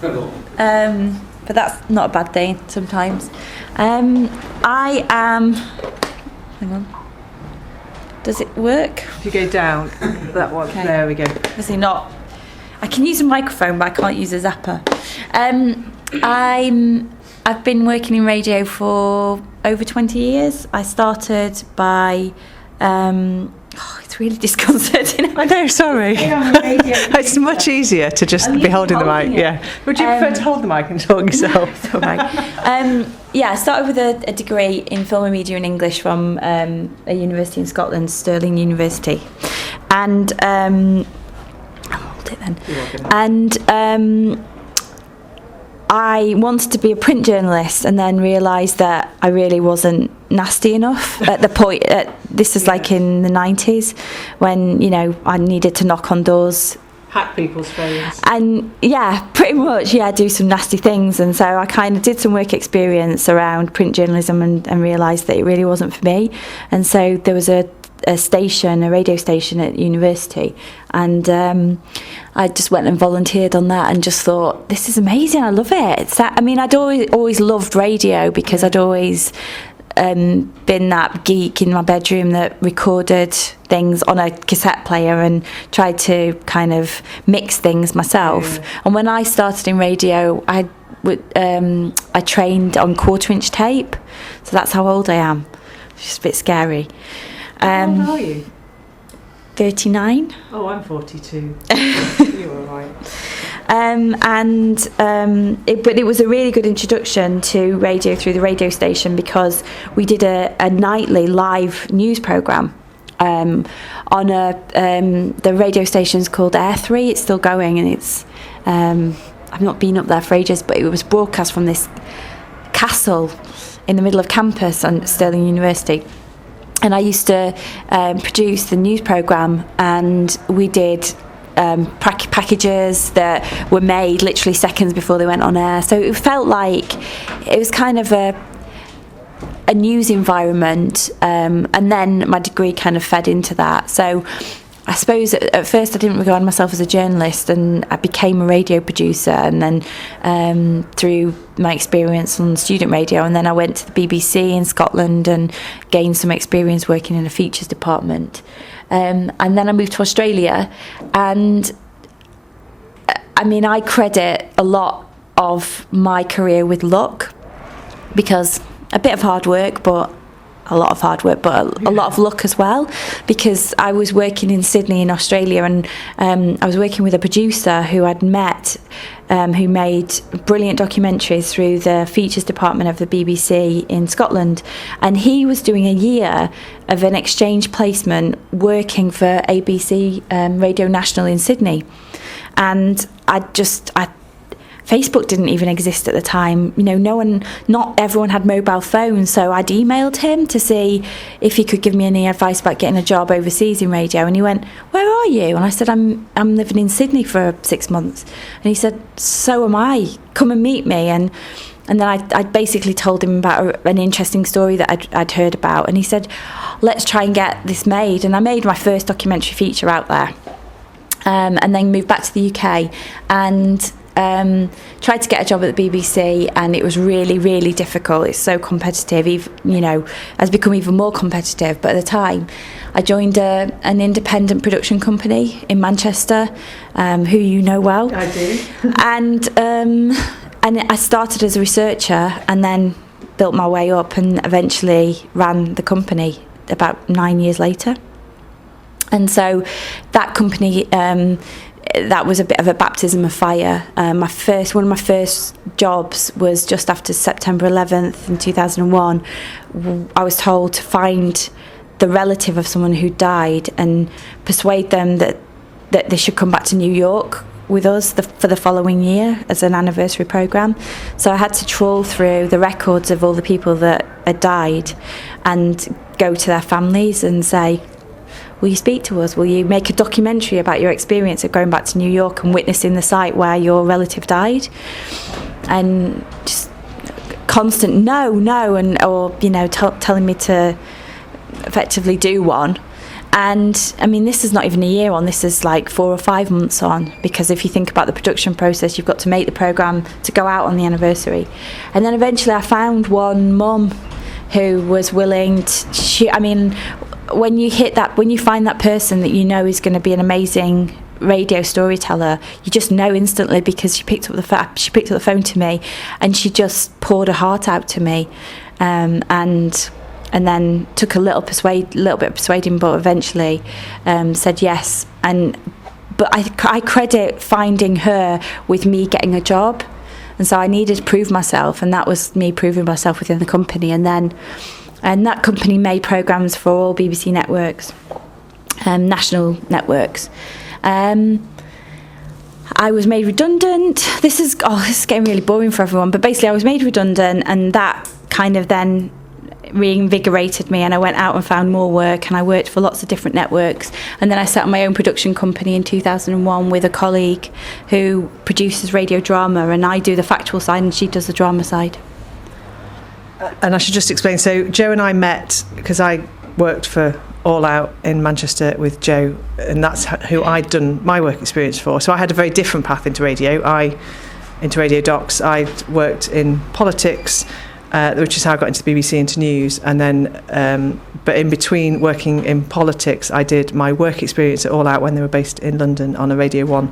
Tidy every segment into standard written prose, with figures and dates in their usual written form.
But that's not a bad thing sometimes. I am... Hang on. Does it work? If you go down, that one, okay. There we go. Obviously not. I can use a microphone, but I can't use a zapper. I've been working in radio for over 20 years. I started by... it's really disconcerting. I know, sorry. It's much easier to just be holding the mic. Yeah. Would you prefer to hold the mic and talk yourself? It's all right. I started with a degree in film and media and English from a university in Scotland, Stirling University. And I'll hold it then. And I wanted to be a print journalist, and then realised that I really wasn't nasty enough at the point. This was like in the 90s, when I needed to knock on doors, hack people's phones, and pretty much do some nasty things. And so I kind of did some work experience around print journalism, and realised that it really wasn't for me. And so there was a radio station at university, and I just went and volunteered on that, and just thought, this is amazing, I love it. I'd always loved radio, because I'd always been that geek in my bedroom that recorded things on a cassette player and tried to kind of mix things myself. And when I started in radio, I trained on 1/4-inch tape, so that's how old I am. It's just a bit scary. How old are you? 39. Oh, I'm 42. You're all right. But it was a really good introduction to radio through the radio station, because we did a nightly live news programme on the radio station's called Air 3. It's still going, and it's I've not been up there for ages, but it was broadcast from this castle in the middle of campus on Stirling University. And I used to produce the news programme, and we did packages that were made literally seconds before they went on air. So it felt like it was kind of a news environment, and then my degree kind of fed into that. So I suppose at first I didn't regard myself as a journalist, and I became a radio producer, and then through my experience on student radio, and then I went to the BBC in Scotland and gained some experience working in a features department, and then I moved to Australia. And I credit a lot of my career with luck, because a bit of hard work, but a lot of hard work, but a lot of luck as well, because I was working in Sydney in Australia, and I was working with a producer who I'd met, who made brilliant documentaries through the features department of the BBC in Scotland, and he was doing a year of an exchange placement working for ABC Radio National in Sydney. And Facebook didn't even exist at the time. Not everyone had mobile phones, so I'd emailed him to see if he could give me any advice about getting a job overseas in radio. And he went, "Where are you?" And I said, I'm living in Sydney for 6 months. And he said, "So am I. Come and meet me." And then I basically told him about an interesting story that I'd heard about. And he said, "Let's try and get this made." And I made my first documentary feature out there, and then moved back to the UK, and tried to get a job at the BBC, and it was really, really difficult. It's so competitive, has become even more competitive. But at the time, I joined an independent production company in Manchester, who you know well. I do. And I started as a researcher, and then built my way up, and eventually ran the company about 9 years later. And so that company, that was a bit of a baptism of fire. One of my first jobs was just after September 11th in 2001. I was told to find the relative of someone who died and persuade them that they should come back to New York with us for the following year as an anniversary programme. So I had to trawl through the records of all the people that had died and go to their families and say, "Will you speak to us? Will you make a documentary about your experience of going back to New York and witnessing the site where your relative died?" And just constant no, and telling me to effectively do one. And I mean, this is not even a year on, this is like 4 or 5 months on, because if you think about the production process, you've got to make the programme to go out on the anniversary. And then eventually I found one mum who was willing to, when you find that person that you know is going to be an amazing radio storyteller, you just know instantly, because she picked up the phone to me and she just poured her heart out to me, and then took a little bit of persuading, but eventually said yes. But I credit finding her with me getting a job, and so I needed to prove myself, and that was me proving myself within the company. And that company made programmes for all BBC networks, national networks. I was made redundant. This is getting really boring for everyone, but basically I was made redundant, and that kind of then reinvigorated me, and I went out and found more work, and I worked for lots of different networks, and then I set up my own production company in 2001 with a colleague who produces radio drama, and I do the factual side and she does the drama side. And I should just explain, so Joe and I met because I worked for All Out in Manchester with Joe, and that's who I'd done my work experience for. So I had a very different path into radio. Into Radio Docs. I worked in politics, which is how I got into the BBC, into news, and then but in between working in politics, I did my work experience at All Out when they were based in London on a Radio 1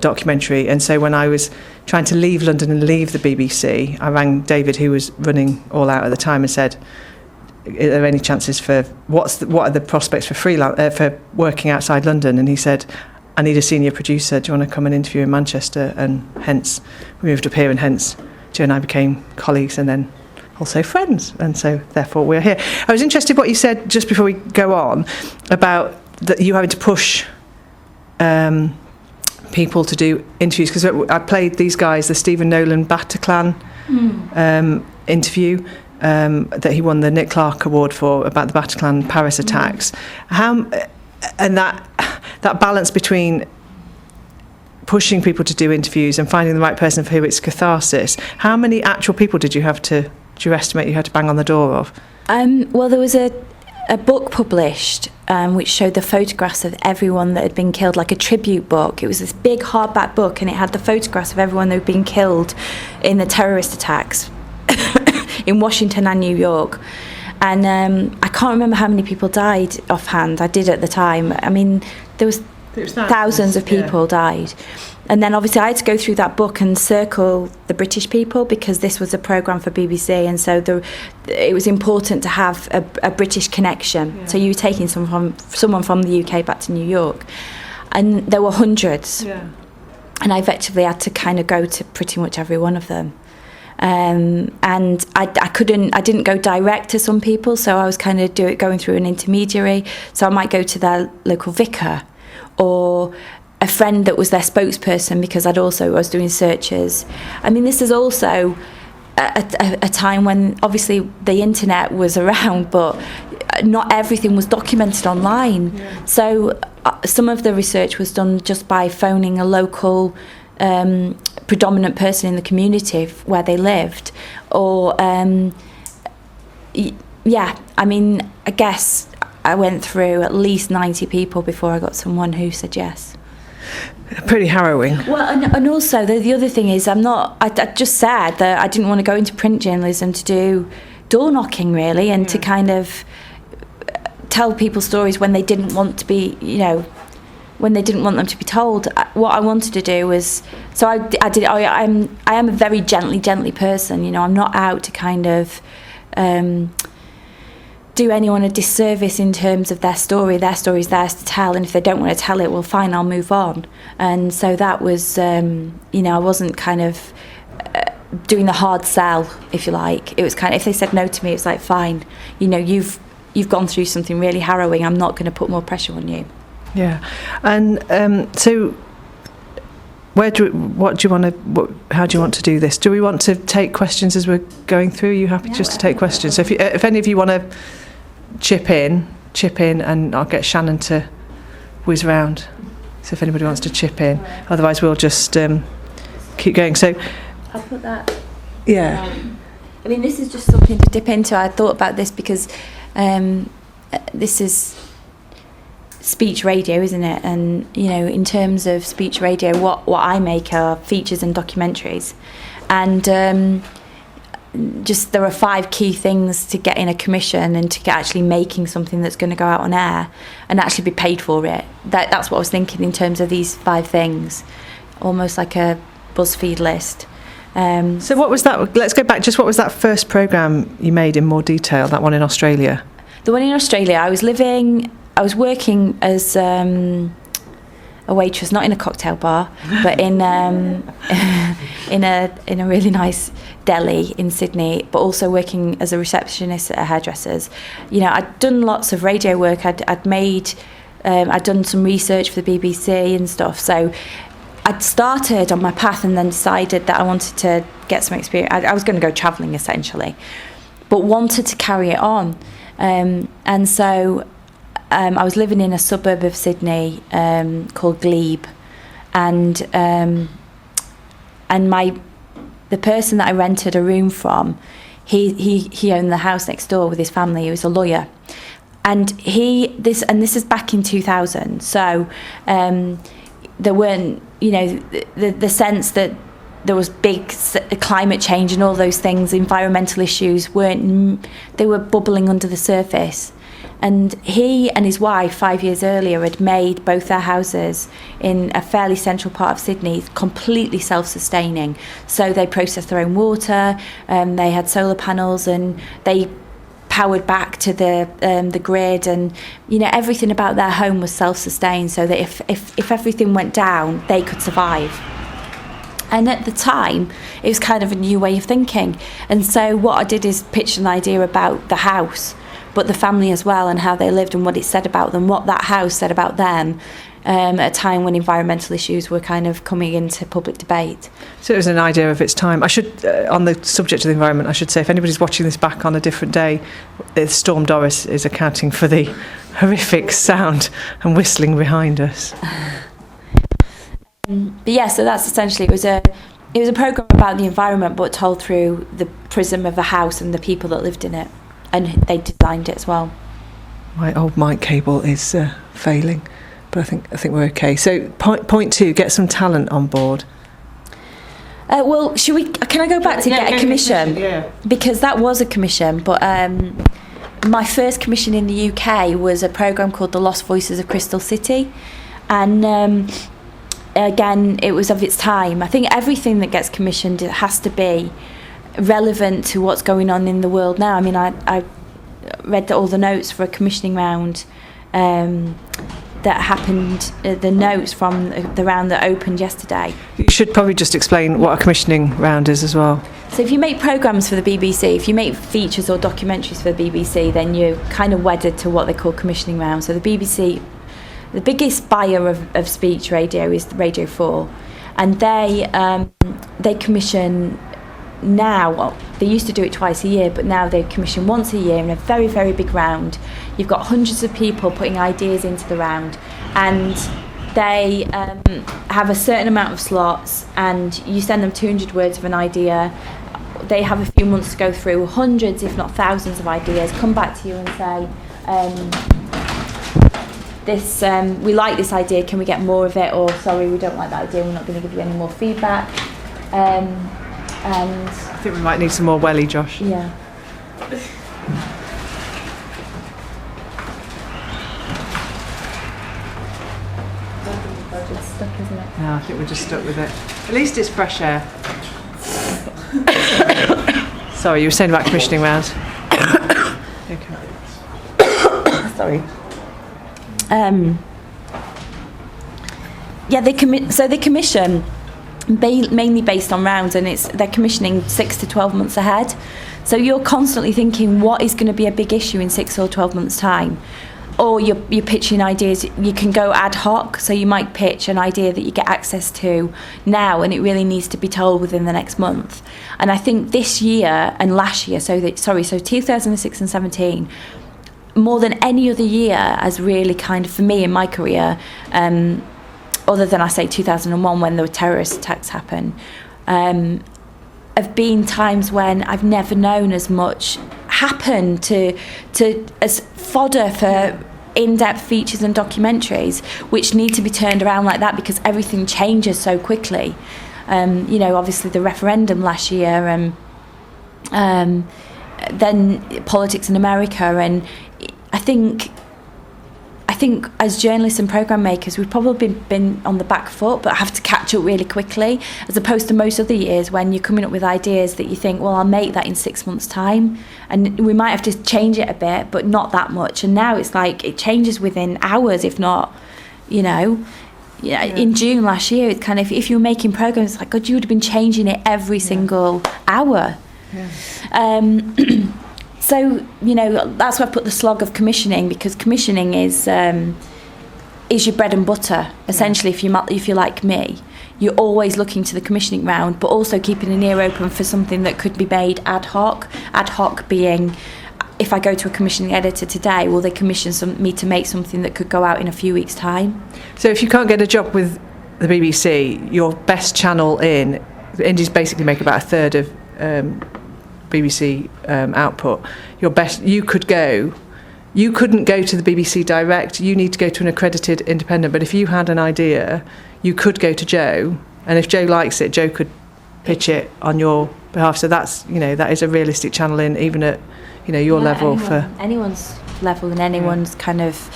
documentary. And so when I was trying to leave London and leave the BBC, I rang David, who was running All Out at the time, and said, are there any chances for what are the prospects for for working outside London? And he said, I need a senior producer, do you want to come and interview in Manchester? And hence we moved up here, and hence Joe and I became colleagues and then also friends, and so therefore we're here. I was interested what you said just before we go on about that you having to push people to do interviews, because I played these guys the Stephen Nolan Bataclan interview that he won the Nick Clark Award for, about the Bataclan Paris attacks. And that balance between pushing people to do interviews and finding the right person for who it's catharsis. How many actual people do you estimate you had to bang on the door of? Well, there was a book published which showed the photographs of everyone that had been killed, like a tribute book. It was this big hardback book, and it had the photographs of everyone that had been killed in the terrorist attacks in Washington and New York. And I can't remember how many people died offhand. I did at the time. I mean, there was thousands of people died. And then obviously I had to go through that book and circle the British people, because this was a programme for BBC, and so it was important to have a British connection. Yeah. So you were taking someone from the UK back to New York, and there were hundreds. Yeah. And I effectively had to kind of go to pretty much every one of them. And I didn't go direct to some people, so I was kind of going through an intermediary. So I might go to their local vicar, or a friend that was their spokesperson, because I was doing searches. I mean, this is also a time when obviously the internet was around, but not everything was documented online. Yeah. So some of the research was done just by phoning a local predominant person in the community where they lived, or I mean, I guess I went through at least 90 people before I got someone who said yes. Pretty harrowing. Well, and also the other thing is, I just said that I didn't want to go into print journalism to do door knocking, really, and to kind of tell people stories when they didn't want to be, when they didn't want them to be told. What I wanted to do was, so I am a very gently person. I'm not out to kind of do anyone a disservice in terms of their story. Their story's theirs to tell, and if they don't want to tell it, well, fine, I'll move on. And so that was, I wasn't kind of doing the hard sell, if you like. It was kind of, if they said no to me, it was like, fine, you've gone through something really harrowing. I'm not going to put more pressure on you. Yeah, and so how do you want to do this? Do we want to take questions as we're going through? Are you happy just to take questions? So if any of you want to chip in, and I'll get Shannon to whiz round. So if anybody wants to chip in, otherwise we'll just keep going. So I'll put that. Yeah. I mean, this is just something to dip into. I thought about this because this is speech radio, isn't it? And in terms of speech radio, what I make are features and documentaries, and just there are 5 key things to get in a commission and to get actually making something that's going to go out on air and actually be paid for it. That's what I was thinking in terms of these 5 things, almost like a BuzzFeed list. So what was that? Let's go back. Just what was that first programme you made in more detail? That one in Australia. The one in Australia, I was working as a waitress, not in a cocktail bar, but in a really nice deli in Sydney, but also working as a receptionist at a hairdresser's. I'd done lots of radio work. I'd done some research for the BBC and stuff. So I'd started on my path and then decided that I wanted to get some experience. I was going to go travelling essentially, but wanted to carry it on. And so I was living in a suburb of Sydney called Glebe, and the person that I rented a room from, he owned the house next door with his family. He was a lawyer, and this is back in 2000. So there weren't, the sense that there was big climate change and all those things, environmental issues they were bubbling under the surface. And he and his wife 5 years earlier had made both their houses in a fairly central part of Sydney completely self-sustaining. So they processed their own water, they had solar panels, and they powered back to the grid, and everything about their home was self-sustained, so that if everything went down, they could survive. And at the time, it was kind of a new way of thinking. And so what I did is pitch an idea about the house, but the family as well, and how they lived and what it said about them, what that house said about them, at a time when environmental issues were kind of coming into public debate. So it was an idea of its time. I should, on the subject of the environment, I should say, if anybody's watching this back on a different day, Storm Doris is accounting for the horrific sound and whistling behind us. But yeah, so that's essentially, it was a programme about the environment, but told through the prism of a house and the people that lived in it, and they designed it as well. My old mic cable is failing, but I think we're okay. So point 2, get some talent on board. Well, can I go back to get a commission? Yeah. Because that was a commission, but my first commission in the UK was a programme called The Lost Voices of Crystal City, and again, it was of its time. I think everything that gets commissioned, it has to be relevant to what's going on in the world now. I mean, I read all the notes for a commissioning round that happened, the notes from the round that opened yesterday. You should probably just explain what a commissioning round is as well. So if you make programmes for the BBC, if you make features or documentaries for the BBC, then you're kind of wedded to what they call commissioning rounds. So the BBC, the biggest buyer of speech radio is Radio 4, and they commission now. Well, they used to do it twice a year, but now they commission once a year in a very, very big round. You've got hundreds of people putting ideas into the round, and they have a certain amount of slots, and you send them 200 words of an idea. They have a few months to go through hundreds, if not thousands, of ideas, come back to you and say, we like this idea, can we get more of it? Or, sorry, we don't like that idea, we're not going to give you any more feedback. And I think we might need some more welly, Josh. Yeah. It's stuck, isn't it? No, I think we're just stuck with it. At least it's fresh air. Sorry, you were saying about commissioning rounds. Okay. Sorry. Yeah, they commission mainly based on rounds, and they're commissioning 6 to 12 months ahead. So you're constantly thinking, what is going to be a big issue in 6 or 12 months' time? Or you're pitching ideas. You can go ad hoc, so you might pitch an idea that you get access to now, and it really needs to be told within the next month. And I think this year and last year, so 2006 and 17, more than any other year has really kind of, for me in my career, other than I say 2001 when the terrorist attacks happened, have been times when I've never known as much happen to as fodder for in-depth features and documentaries which need to be turned around like that, because everything changes so quickly. You know, obviously the referendum last year, and then politics in America, and I think as journalists and programme makers, we've probably been on the back foot, but have to catch up really quickly, as opposed to most other years when you're coming up with ideas that you think, well, I'll make that in 6 months' time, and we might have to change it a bit, but not that much. And now it's like it changes within hours, if not, you know. Yeah. In June last year, it's kind of, if you were making programmes, it's like, God, you would have been changing it every single hour. Yeah. So, you know, that's why I put the slog of commissioning, because commissioning is your bread and butter. Essentially, if you're like me, you're always looking to the commissioning round, but also keeping an ear open for something that could be made ad hoc. Ad hoc being, if I go to a commissioning editor today, will they commission me to make something that could go out in a few weeks' time? So if you can't get a job with the BBC, your best channel in, Indies basically make about a third of BBC output. You couldn't go to the BBC direct. You need to go to an accredited independent. But if you had an idea, you could go to Joe, and if Joe likes it, Joe could pitch it on your behalf. So that's, you know, that is a realistic channel in, even at, you know, your level. For anyone's level and anyone's kind of.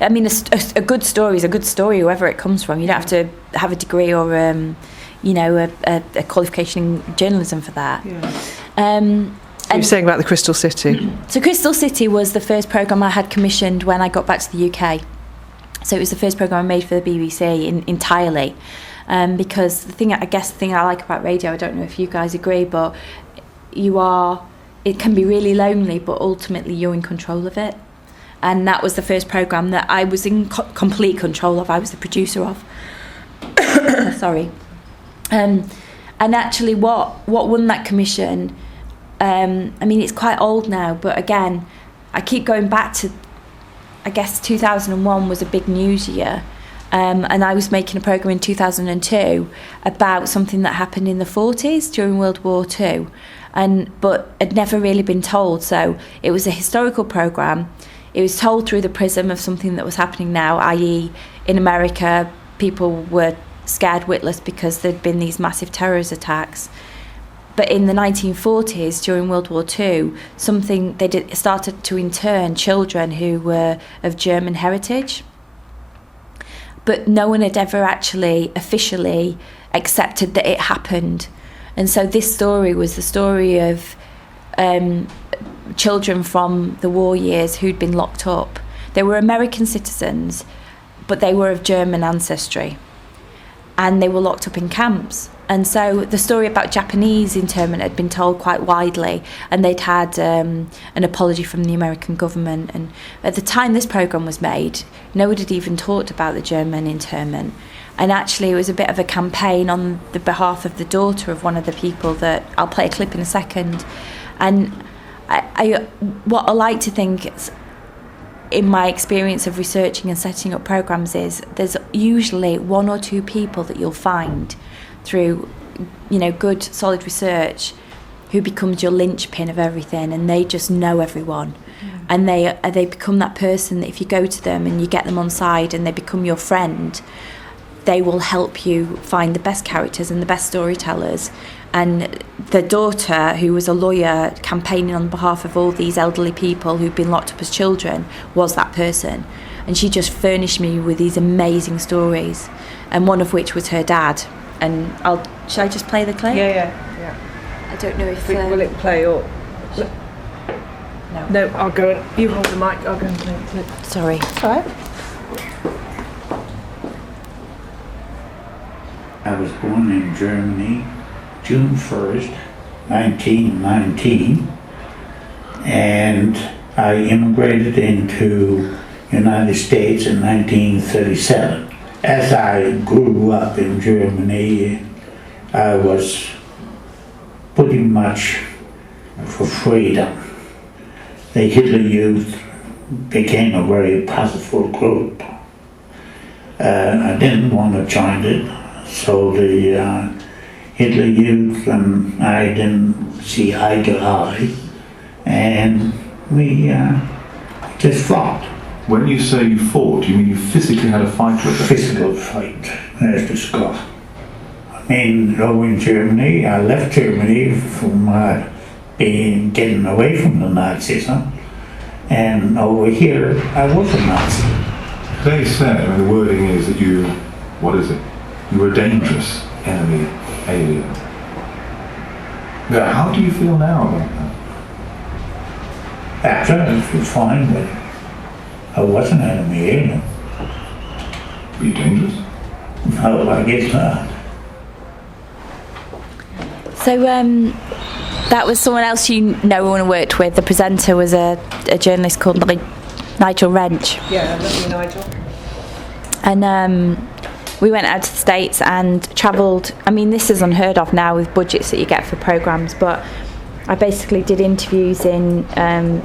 I mean, a good story is a good story, whoever it comes from. You don't have to have a degree or you know, a qualification in journalism for that. Yeah. You were saying about the Crystal City. So Crystal City was the first programme I had commissioned when I got back to the UK. So it was the first programme I made for the BBC entirely. Because the thing I like about radio, I don't know if you guys agree, but it can be really lonely, but ultimately you're in control of it. And that was the first programme that I was in complete control of. I was the producer of. Sorry. And actually what won that commission, I mean, it's quite old now, but again, I keep going back to, I guess 2001 was a big news year, and I was making a programme in 2002 about something that happened in the 40s during World War II, but had never really been told. So it was a historical programme. It was told through the prism of something that was happening now, i.e. in America, people were scared witless because there'd been these massive terrorist attacks. But in the 1940s, during World War II, started to intern children who were of German heritage. But no one had ever actually officially accepted that it happened. And so this story was the story of children from the war years who'd been locked up. They were American citizens, but they were of German ancestry. And they were locked up in camps. And so the story about Japanese internment had been told quite widely, and they'd had an apology from the American government. And at the time this programme was made, no one had even talked about the German internment. And actually it was a bit of a campaign on the behalf of the daughter of one of the people that I'll play a clip in a second. And what I like to think in my experience of researching and setting up programmes is there's usually one or two people that you'll find through, you know, good solid research who becomes your linchpin of everything, and they just know everyone. And they become that person that if you go to them and you get them on side and they become your friend, they will help you find the best characters and the best storytellers. And the daughter, who was a lawyer campaigning on behalf of all these elderly people who'd been locked up as children, was that person. And she just furnished me with these amazing stories, and one of which was her dad. And shall I just play the clip? Yeah. I don't know if... Will it play or... No, I'll go and... You hold the mic, I'll go and play the clip. Sorry. It's all right. I was born in Germany, June 1st, 1919, and I immigrated into United States in 1937. As I grew up in Germany, I was pretty much for freedom. The Hitler Youth became a very powerful group. I didn't want to join it, so the Hitler Youth and I didn't see eye to eye, and we just fought. When you say you fought, you mean you physically had a fight with them? Physical fight. There's the score. I mean, though in Germany, I left Germany from getting away from the Nazis, and over here, I was a Nazi. They said, I mean, the wording is that you were a dangerous enemy alien. Yeah. How do you feel now about that? After, I feel fine, but I was an enemy alien. Were you dangerous? No, I guess not. So that was someone else you know and worked with. The presenter was a journalist called Nigel Wrench. Yeah, I love you, Nigel. And we went out to the States and travelled. I mean, this is unheard of now with budgets that you get for programmes, but I basically did interviews in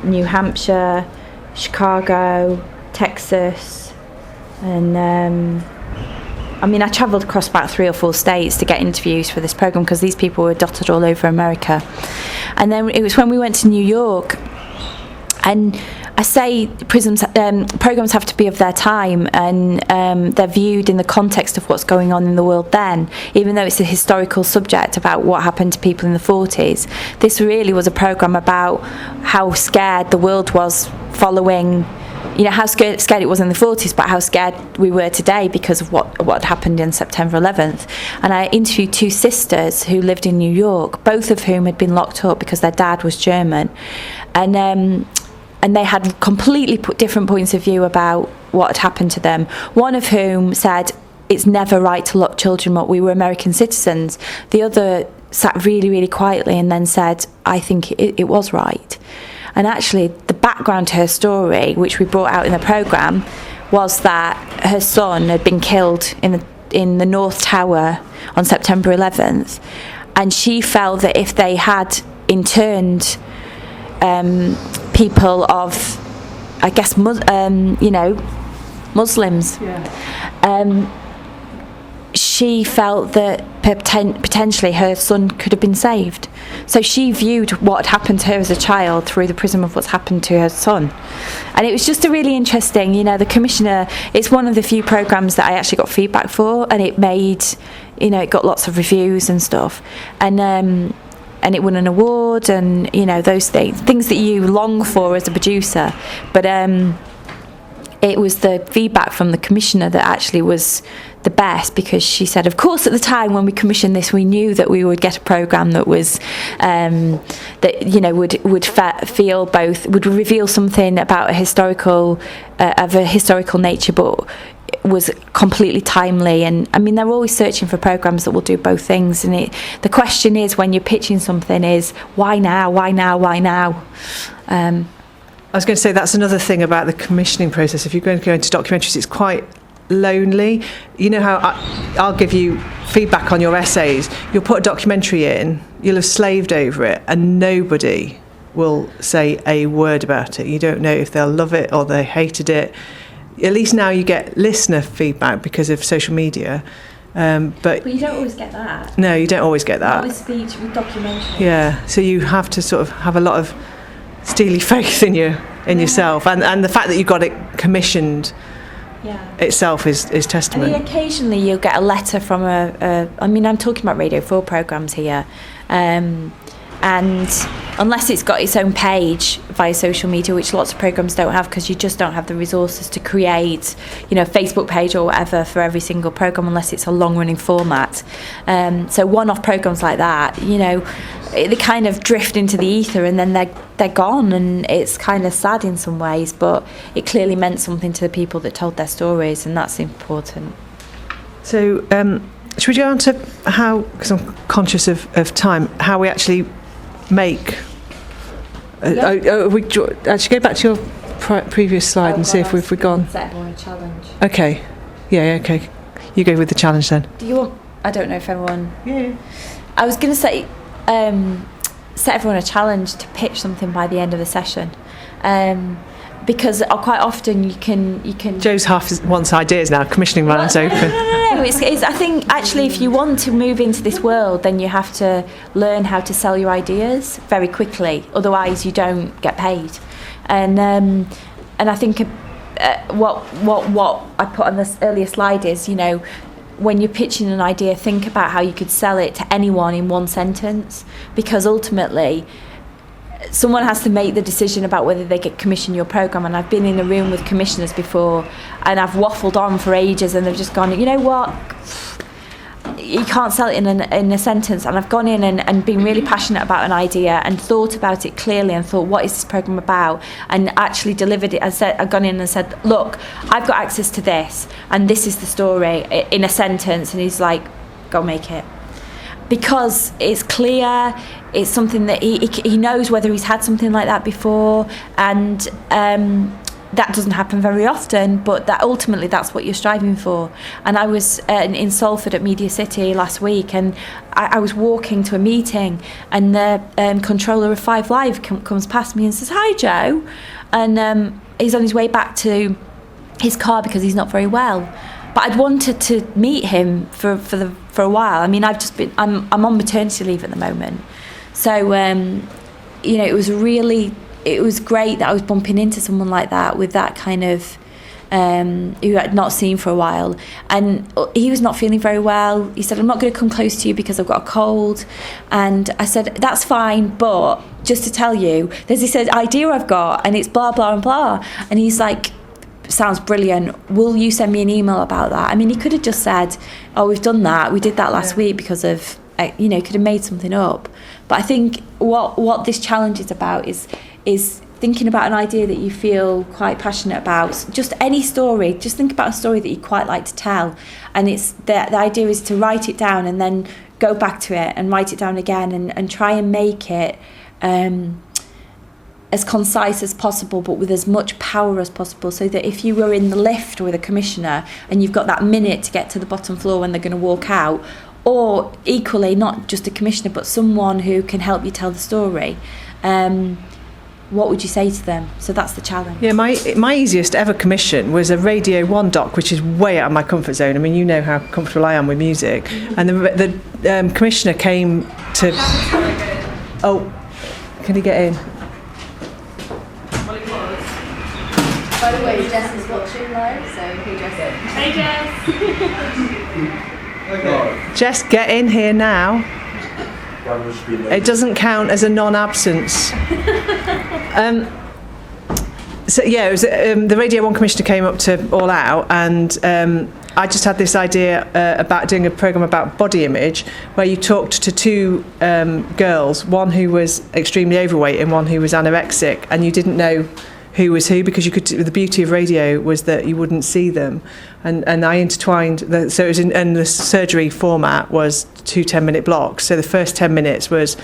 New Hampshire, Chicago, Texas, and I mean, I travelled across about 3 or 4 states to get interviews for this programme because these people were dotted all over America. And then it was when we went to New York, and I say programmes have to be of their time, and they're viewed in the context of what's going on in the world then, even though it's a historical subject about what happened to people in the 40s. This really was a programme about how scared the world was following, you know, how scared it was in the 40s, but how scared we were today because of what happened in September 11th. And I interviewed 2 sisters who lived in New York, both of whom had been locked up because their dad was German. And they had completely different points of view about what had happened to them. One of whom said, it's never right to lock children up. We were American citizens. The other sat really, really quietly and then said, I think it was right. And actually, the background to her story, which we brought out in the programme, was that her son had been killed in the North Tower on September 11th. And she felt that if they had interned people of, I guess, Muslims. Yeah. She felt that potentially her son could have been saved. So she viewed what had happened to her as a child through the prism of what's happened to her son. And it was just a really interesting, the Commissioner, it's one of the few programmes that I actually got feedback for, and it made, it got lots of reviews and stuff. And it won an award, and those things that you long for as a producer. But it was the feedback from the Commissioner that actually was the best, because she said, of course, at the time when we commissioned this, we knew that we would get a programme that was would reveal something about a historical nature, but was completely timely. And I mean, they're always searching for programmes that will do both things, and the question is, when you're pitching something, is why now? I was going to say, that's another thing about the commissioning process. If you're going to go into documentaries, it's quite lonely. You know how I'll give you feedback on your essays, you'll put a documentary in, you'll have slaved over it, and nobody will say a word about it. You don't know if they'll love it or they hated it. At least now you get listener feedback because of social media, but you don't always get that. No, you don't always get that. Not with speech, with documentaries. Yeah, so you have to sort of have a lot of steely faith in yourself, and the fact that you got it commissioned itself is testament. I mean, occasionally you'll get a letter from I mean, I'm talking about Radio 4 programmes here, and unless it's got its own page via social media, which lots of programmes don't have, because you just don't have the resources to create, a Facebook page or whatever for every single programme, unless it's a long-running format. So one-off programmes like that, they kind of drift into the ether, and then they're gone, and it's kind of sad in some ways, but it clearly meant something to the people that told their stories, and that's important. So should we go on to how, because I'm conscious of time, how we actually make we actually go back to your previous slide and see if we've gone. Set everyone a challenge. Okay. Yeah, okay. You go with the challenge then. Do you want, I don't know if everyone... Yeah. I was going to say, set everyone a challenge to pitch something by the end of the session. Because quite often you can... Joe's wants ideas now, commissioning lines open. No. It's, I think, actually, if you want to move into this world, then you have to learn how to sell your ideas very quickly. Otherwise, you don't get paid. And I think what I put on this earlier slide is, you know, when you're pitching an idea, think about how you could sell it to anyone in one sentence, because ultimately someone has to make the decision about whether they get commission your program. And I've been in a room with commissioners before, and I've waffled on for ages, and they've just gone, you know what, you can't sell it in a sentence. And I've gone in and been really passionate about an idea and thought about it clearly and thought, what is this program about? And actually delivered it. I've gone in and said, look, I've got access to this, and this is the story in a sentence. And he's like, go make it. Because it's clear, it's something that he knows whether he's had something like that before, and that doesn't happen very often, but that ultimately that's what you're striving for. And I was in Salford at Media City last week, and I was walking to a meeting, and the controller of 5 Live comes past me and says, hi Joe, and he's on his way back to his car because he's not very well. But I'd wanted to meet him for a while. I mean, I'm on maternity leave at the moment, so you know, it was great that I was bumping into someone like that, with that kind of who I'd not seen for a while. And he was not feeling very well. He said, I'm not going to come close to you because I've got a cold. And I said, that's fine, but just to tell you, there's this idea I've got, and it's blah blah and blah. And he's like, sounds brilliant, will you send me an email about that? I mean, he could have just said, oh, we've done that, we did that last week because of, you know, could have made something up. But I think what this challenge is about is thinking about an idea that you feel quite passionate about. Just any story, just think about a story that you quite like to tell, and it's the idea is to write it down and then go back to it and write it down again, and try and make it as concise as possible, but with as much power as possible, so that if you were in the lift with a commissioner and you've got that minute to get to the bottom floor when they're going to walk out, or equally not just a commissioner but someone who can help you tell the story, what would you say to them? So that's the challenge. Yeah, my easiest ever commission was a Radio 1 doc, which is way out of my comfort zone. I mean, you know how comfortable I am with music. And the commissioner came to... Oh, can he get in? By the way, Jess is watching live, so hey Jess. Hey Jess. Okay. Jess, get in here now. It doesn't count as a non-absence. So yeah, it was, the Radio 1 commissioner came up to All Out, and I just had this idea about doing a programme about body image, where you talked to 2 girls, one who was extremely overweight and one who was anorexic, and you didn't know who was who, because you could. The beauty of radio was that you wouldn't see them, and I intertwined. So it was and the surgery format was 2 10-minute blocks. So the first 10 minutes was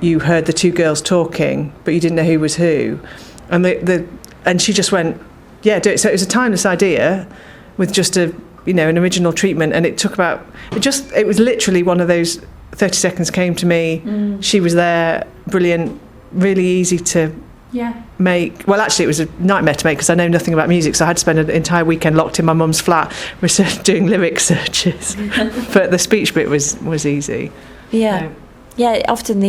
you heard the 2 girls talking, but you didn't know who was who, and and she just went, yeah, do it. So it was a timeless idea with just an original treatment, and it took about it was literally one of those 30 seconds came to me. She was there, brilliant, really easy to. Yeah. Make. Well, actually, it was a nightmare to make because I know nothing about music, so I had to spend an entire weekend locked in my mum's flat doing lyric searches. But the speech bit was easy. Yeah. Yeah, often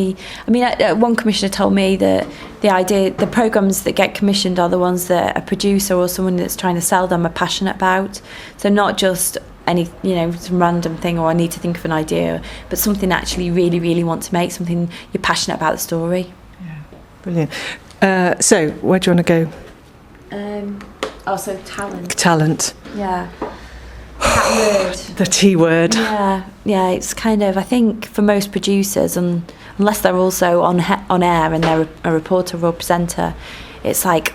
one commissioner told me that the programmes that get commissioned are the ones that a producer or someone that's trying to sell them are passionate about. So not just any, some random thing, or I need to think of an idea, but something actually really, really want to make, something you're passionate about the story. Yeah, brilliant. So, where do you want to go? So talent. Talent. Yeah. That word. The T word. Yeah, it's kind of, I think for most producers, and unless they're also on air and they're a reporter or presenter, it's like,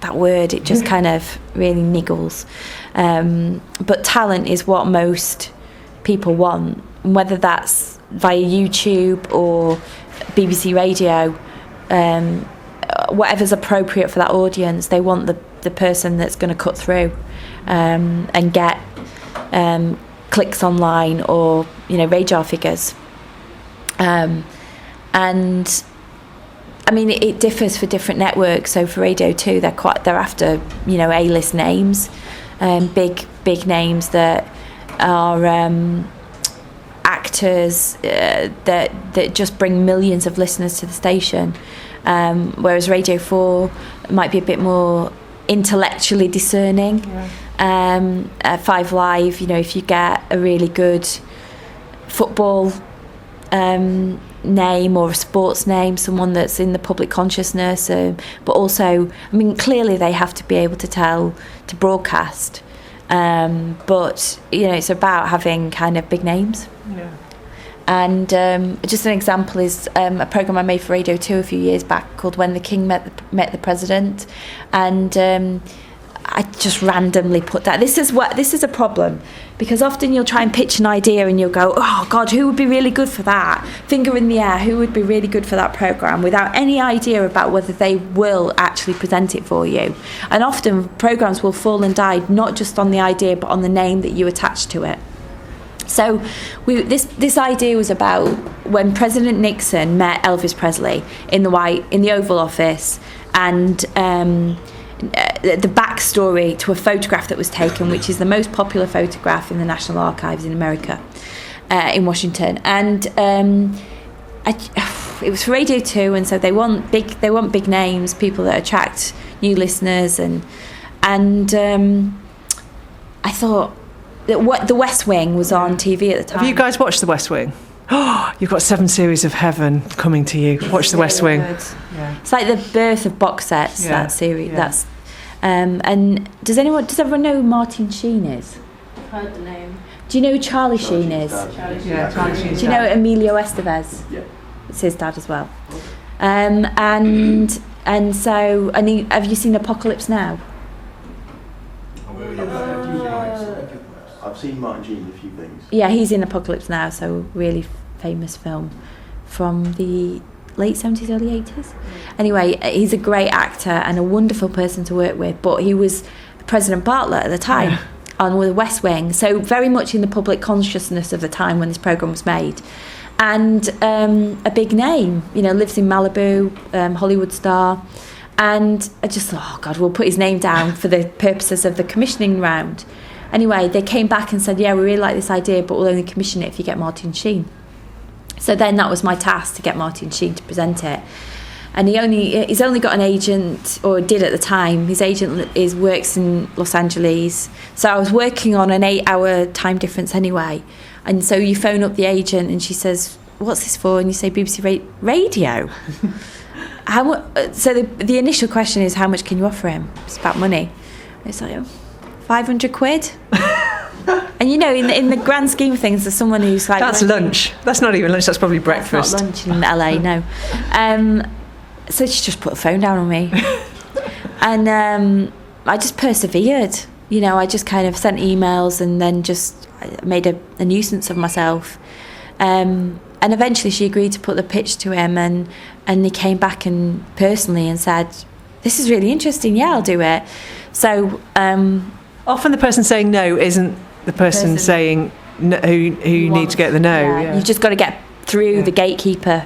that word, it just kind of really niggles. But talent is what most people want, whether that's via YouTube or BBC Radio, whatever's appropriate for that audience. They want the person that's going to cut through and get clicks online or radar figures, and I mean it differs for different networks. So for Radio 2 they're after A-list names, big names that are actors that just bring millions of listeners to the station, whereas Radio 4 might be a bit more intellectually discerning. At 5 Live, if you get a really good football name or a sports name, someone that's in the public consciousness, but also, clearly they have to be able to broadcast, but it's about having kind of big names. And just an example is a programme I made for Radio 2 a few years back called When the King Met the President, and I just randomly put that. This is a problem, because often you'll try and pitch an idea and you'll go, oh God, who would be really good for that? Finger in the air, who would be really good for that programme, without any idea about whether they will actually present it for you. And often programmes will fall and die not just on the idea but on the name that you attach to it. So this idea was about when President Nixon met Elvis Presley in the Oval Office, and the backstory to a photograph that was taken, which is the most popular photograph in the National Archives in America, in Washington. And it was for Radio 2, and so they want big names, people that attract new listeners, and I thought that the West Wing was on TV at the time. Have you guys watched The West Wing? Oh, you've got 7 series of heaven coming to you. Watch The West Wing. Yeah. It's like the birth of box sets. That series. Yeah. That's and does everyone know who Martin Sheen is? I've heard the name. Do you know who Charlie Sheen is? Charlie Sheen. Do you know Emilio Estevez? Yeah. It's his dad as well. Have you seen Apocalypse Now? I've seen Martin Sheen in a few things. Yeah, he's in Apocalypse Now, so really famous film from the late 70s, early 80s. Anyway, he's a great actor and a wonderful person to work with, but he was President Bartlett at the time on The West Wing, so very much in the public consciousness of the time when this programme was made. And a big name, lives in Malibu, Hollywood star. And I just thought, oh God, we'll put his name down for the purposes of the commissioning round. Anyway, they came back and said, yeah, we really like this idea, but we'll only commission it if you get Martin Sheen. So then that was my task, to get Martin Sheen to present it. And he's only got an agent, or did at the time. His agent works in Los Angeles. So I was working on an 8-hour time difference anyway. And so you phone up the agent and she says, what's this for? And you say, BBC Radio. So the initial question is, how much can you offer him? It's about money. It's like, 500 quid. And in the grand scheme of things, there's someone who's like, that's lunch. That's not even lunch, that's probably breakfast. That's not lunch in LA, no. So she just put the phone down on me. And I just persevered. I just kind of sent emails and then just made a nuisance of myself. And eventually she agreed to put the pitch to him, and he came back and personally and said, this is really interesting, yeah, I'll do it. So often the person saying no isn't the person saying no, who you need to get the no. Yeah. You've just got to get through the gatekeeper,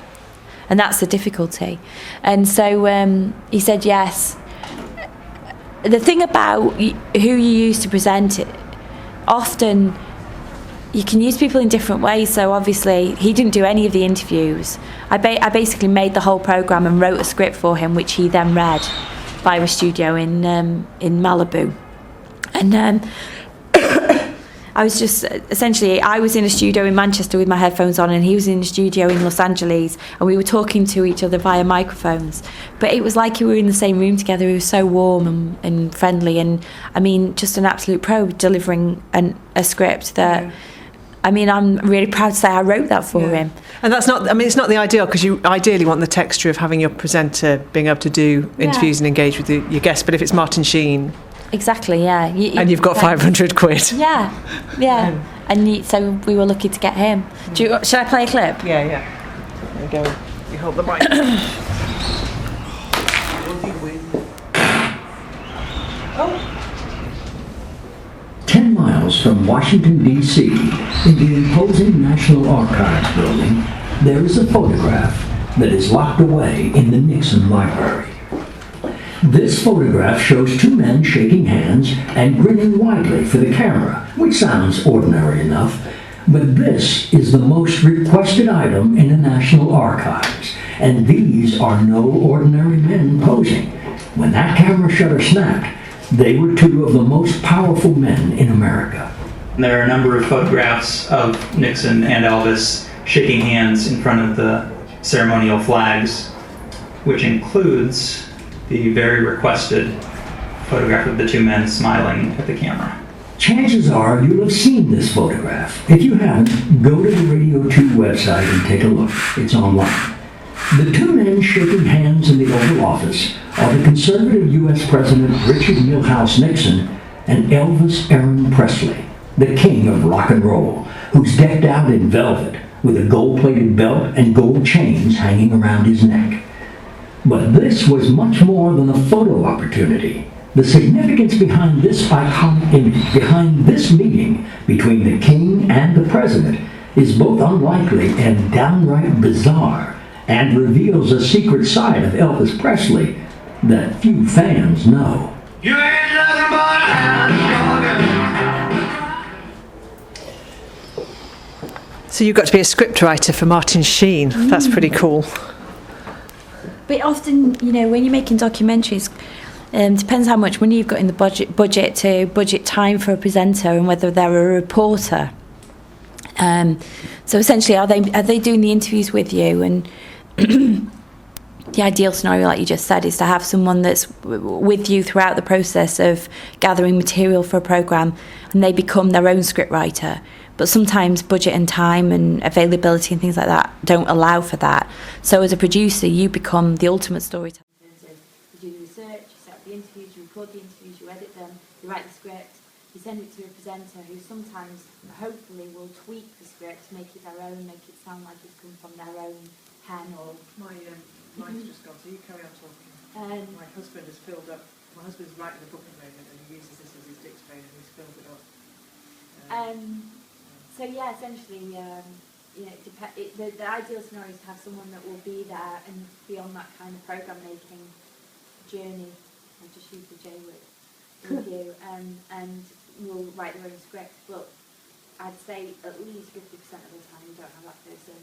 and that's the difficulty. And so he said yes. The thing about who you use to present it, often you can use people in different ways. So obviously he didn't do any of the interviews. I basically made the whole programme and wrote a script for him, which he then read by a studio in Malibu. And I was just I was in a studio in Manchester with my headphones on, and he was in a studio in Los Angeles, and we were talking to each other via microphones. But it was like we were in the same room together. He was so warm and friendly, and just an absolute pro, delivering a script that. I'm really proud to say I wrote that for him. And that's not, it's not the ideal, because you ideally want the texture of having your presenter being able to do interviews and engage with your guests. But if it's Martin Sheen. Exactly, yeah. And you've got 500 quid. Yeah. And so we were lucky to get him. Should I play a clip? Yeah. There you go. You hold the mic. 10 miles from Washington, D.C., in the imposing National Archives building, there is a photograph that is locked away in the Nixon Library. This photograph shows 2 men shaking hands and grinning widely for the camera, which sounds ordinary enough, but this is the most requested item in the National Archives, and these are no ordinary men posing. When that camera shutter snapped, They were two of the most powerful men in America. There are a number of photographs of Nixon and Elvis shaking hands in front of the ceremonial flags, which includes the very requested photograph of the two men smiling at the camera. Chances are you'll have seen this photograph. If you haven't, go to the Radio 2 website and take a look. It's online. The two men shaking hands in the Oval Office are the conservative U.S. President Richard Milhouse Nixon and Elvis Aaron Presley, the king of rock and roll, who's decked out in velvet with a gold-plated belt and gold chains hanging around his neck. But this was much more than a photo opportunity. The significance behind this iconic image, behind this meeting between the king and the president, is both unlikely and downright bizarre, and reveals a secret side of Elvis Presley that few fans know. You ain't nothing but a hound dog. So you got to be a scriptwriter for Martin Sheen. That's pretty cool. But often, you know, when you're making documentaries, depends how much money you've got in the budget to budget time for a presenter and whether they're a reporter. So essentially, are they doing the interviews with you? And the ideal scenario, like you just said, is to have someone that's with you throughout the process of gathering material for a programme, and they become their own scriptwriter. But sometimes budget and time and availability and things like that don't allow for that. So as a producer, you become the ultimate storyteller. You do the research, you set up the interviews, you record the interviews, you edit them, you write the script, you send it to a presenter who sometimes, hopefully, will tweak the script, make it their own, make it sound like it's come from their own pen or... Mine's just gone, so you carry on talking. My husband has filled up, my husband's writing a book at the moment and he uses this as his dictaphone and he's filled it up. So yeah, essentially, you know, the ideal scenario is to have someone that will be there and be on that kind of programme making journey. I'll just use the J word with you, and will write their own script. But I'd say at least 50% of the time you don't have that person.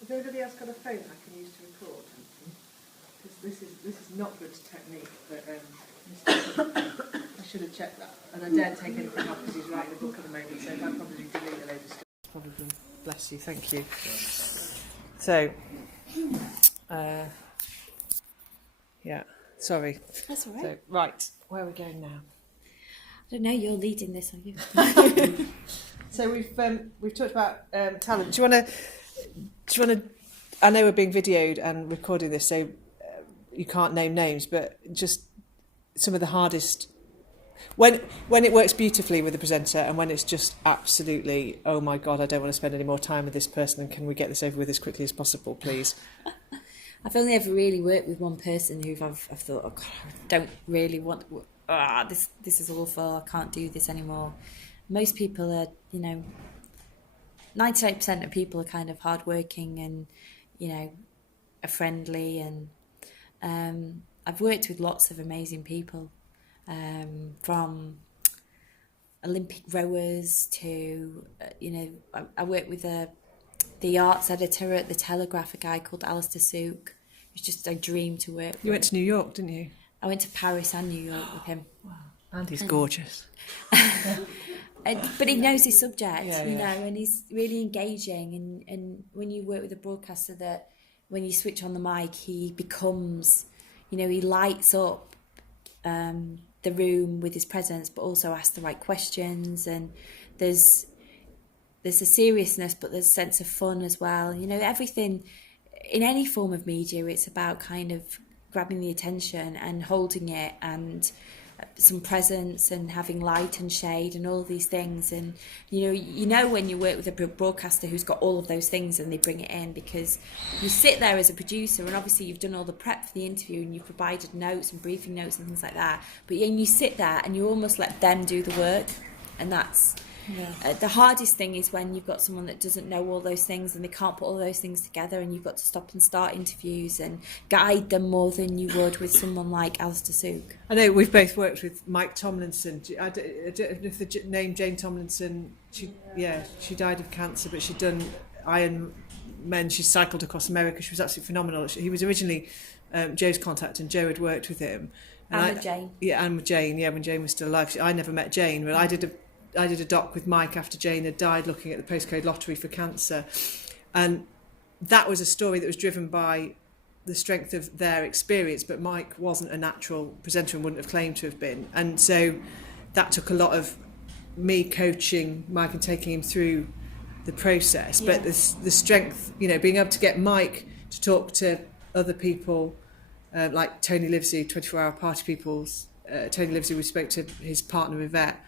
Has anybody else got a phone I can use to record? Because this is not good technique, but I should have checked that. And I daren't take anything off because he's writing a book at the moment, so I'll probably delete a load of stuff. Probably. Bless you, thank you. So, yeah, sorry. That's all right. So, right, where are we going now? I don't know, you're leading this, are you? So we've talked about talent. Do you want to? I know we're being videoed and recording this, so you can't name names, but just some of the hardest. When it works beautifully with the presenter, and when it's just absolutely, oh my God, I don't want to spend any more time with this person, and can we get this over with as quickly as possible, please? I've only ever really worked with one person who I've thought, oh God, I don't really want. This is awful. I can't do this anymore. Most people are, 98% of people are kind of hardworking and, are friendly, and I've worked with lots of amazing people, from Olympic rowers to, I worked with the arts editor at The Telegraph, a guy called Lissa Cook. It was just a dream to work with. You went to New York, didn't you? I went to Paris and New York with him. Wow. And he's gorgeous. But he knows his subject, yeah. And he's really engaging. And when you work with a broadcaster, that when you switch on the mic, he becomes, he lights up the room with his presence, but also asks the right questions. And there's a seriousness, but there's a sense of fun as well. Everything in any form of media, it's about kind of grabbing the attention and holding it, and some presence and having light and shade and all these things. And when you work with a broadcaster who's got all of those things and they bring it in, because you sit there as a producer and obviously you've done all the prep for the interview and you've provided notes and briefing notes and things like that, but then you sit there and you almost let them do the work. And that's the hardest thing, is when you've got someone that doesn't know all those things and they can't put all those things together, and you've got to stop and start interviews and guide them more than you would with someone like Lissa Cook. I know we've both worked with Mike Tomlinson. I don't know if the name Jane Tomlinson, she died of cancer, but she'd done Iron Men. She cycled across America. She was absolutely phenomenal. He was originally Joe's contact, and Joe had worked with him. And with Jane. Yeah, and with Jane. Yeah, when Jane was still alive. I never met Jane, but I did a doc with Mike after Jane had died, looking at the postcode lottery for cancer, and that was a story that was driven by the strength of their experience. But Mike wasn't a natural presenter and wouldn't have claimed to have been, and so that took a lot of me coaching Mike and taking him through the process. But the strength, being able to get Mike to talk to other people. Like Tony Livesey, 24-hour party people's. Tony Livesey, we spoke to his partner Yvette,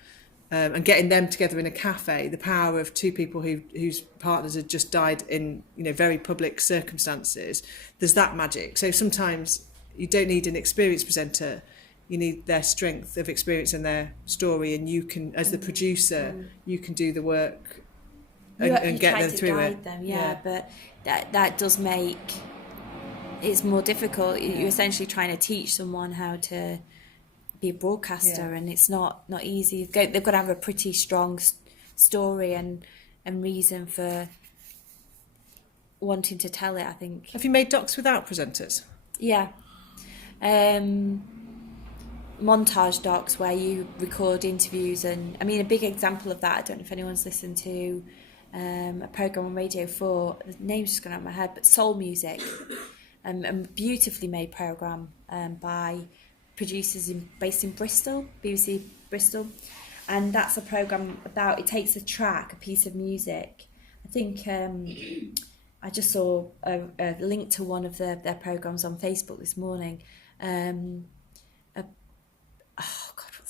and getting them together in a cafe. The power of two people whose partners had just died in very public circumstances. There's that magic. So sometimes you don't need an experienced presenter. You need their strength of experience and their story, and you can, as the producer, you can do the work and get them through it. But that does make. It's more difficult. You're essentially trying to teach someone how to be a broadcaster, and it's not easy. They've got to have a pretty strong story and reason for wanting to tell it, I think. Have you made docs without presenters? Yeah. Montage docs where you record interviews, and I mean a big example of that, I don't know if anyone's listened to a programme on Radio 4, the name's just gone out of my head, but Soul Music. A beautifully made programme by producers based in Bristol, BBC Bristol, and that's a programme about, it takes a track, a piece of music. I think I just saw a link to one of their programmes on Facebook this morning. What's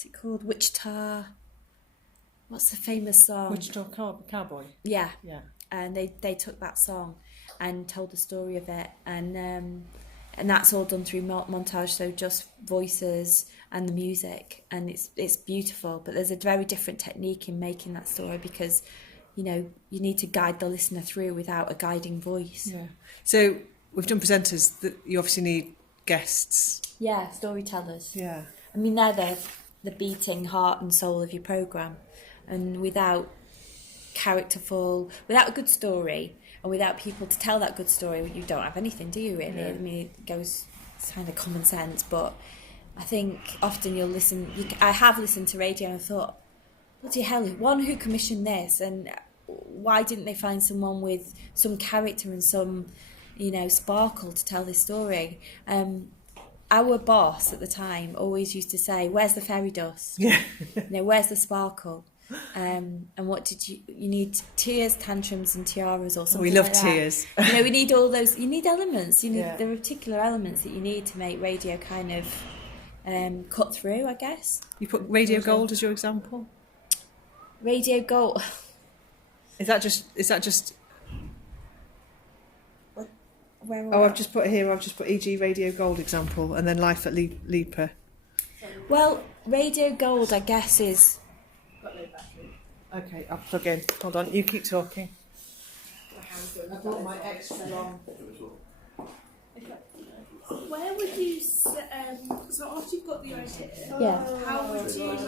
it called? Wichita. What's the famous song? Wichita Cowboy. Yeah. And they took that song and told the story of it, and that's all done through montage, so just voices and the music, and it's beautiful. But there's a very different technique in making that story, because you need to guide the listener through without a guiding voice. Yeah. So we've done presenters, that you obviously need guests. Yeah, storytellers. Yeah. I mean, they're the beating heart and soul of your programme, and without without a good story, and without people to tell that good story, you don't have anything, do you, really? Yeah. I mean, it's kind of common sense, but I think often you'll listen. I have listened to radio and thought, bloody hell, who commissioned this, and why didn't they find someone with some character and some, sparkle to tell this story? Our boss at the time always used to say, "Where's the fairy dust? Yeah. Where's the sparkle?" And what did you need? Tears, tantrums and tiaras or something. We love like tears. We need all those. You need elements. There are particular elements that you need to make radio kind of cut through, I guess. You put Radio Gold as your example? Radio Gold. Is that just Where I've just put e.g. Radio Gold example, and then Life at Lipa. Well, Radio Gold, I guess, is... Okay, I'll plug in. Hold on, you keep talking. I brought my extra long. Where would you... so after you've got the idea, how would you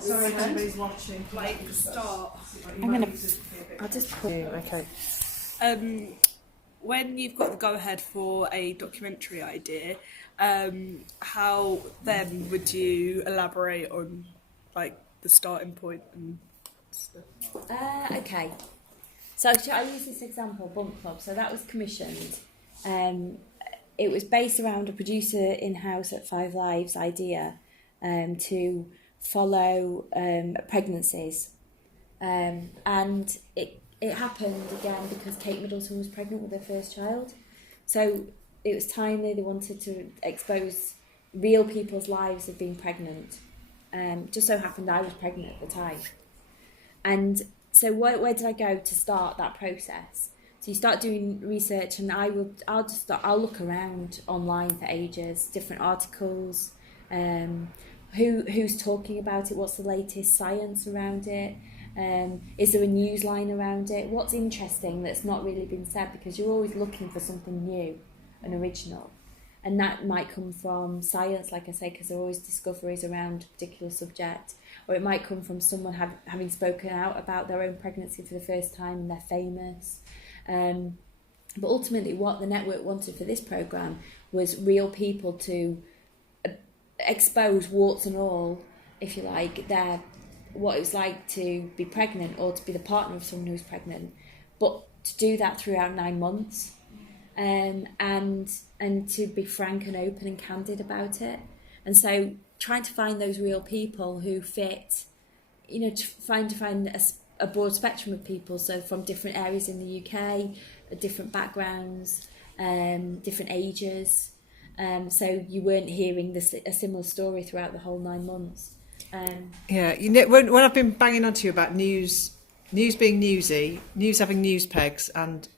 Sorry, everybody's watching. start? I'll just put... Okay. When you've got the go-ahead for a documentary idea, how then would you elaborate on the starting point and stuff? Okay. So I use this example, Bump Club. So that was commissioned. It was based around a producer in-house at Five Live's idea to follow pregnancies. And it happened again because Kate Middleton was pregnant with her first child. So it was timely. They wanted to expose real people's lives of being pregnant. Just so happened I was pregnant at the time. And so where did I go to start that process? So you start doing research, and I'll look around online for ages, different articles, who's talking about it, what's the latest science around it. Is there a news line around it? What's interesting that's not really been said? Because you're always looking for something new and original. And that might come from science, like I say, because there are always discoveries around a particular subject. Or it might come from someone having spoken out about their own pregnancy for the first time and they're famous. But ultimately what the network wanted for this programme was real people to expose warts and all, if you like, what it was like to be pregnant or to be the partner of someone who's pregnant, but to do that throughout 9 months, and to be frank and open and candid about it. And so trying to find those real people who fit, to find a broad spectrum of people, so from different areas in the UK, different backgrounds, different ages, so you weren't hearing a similar story throughout the whole 9 months. When I've been banging on to you about news being newsy, news having news pegs, and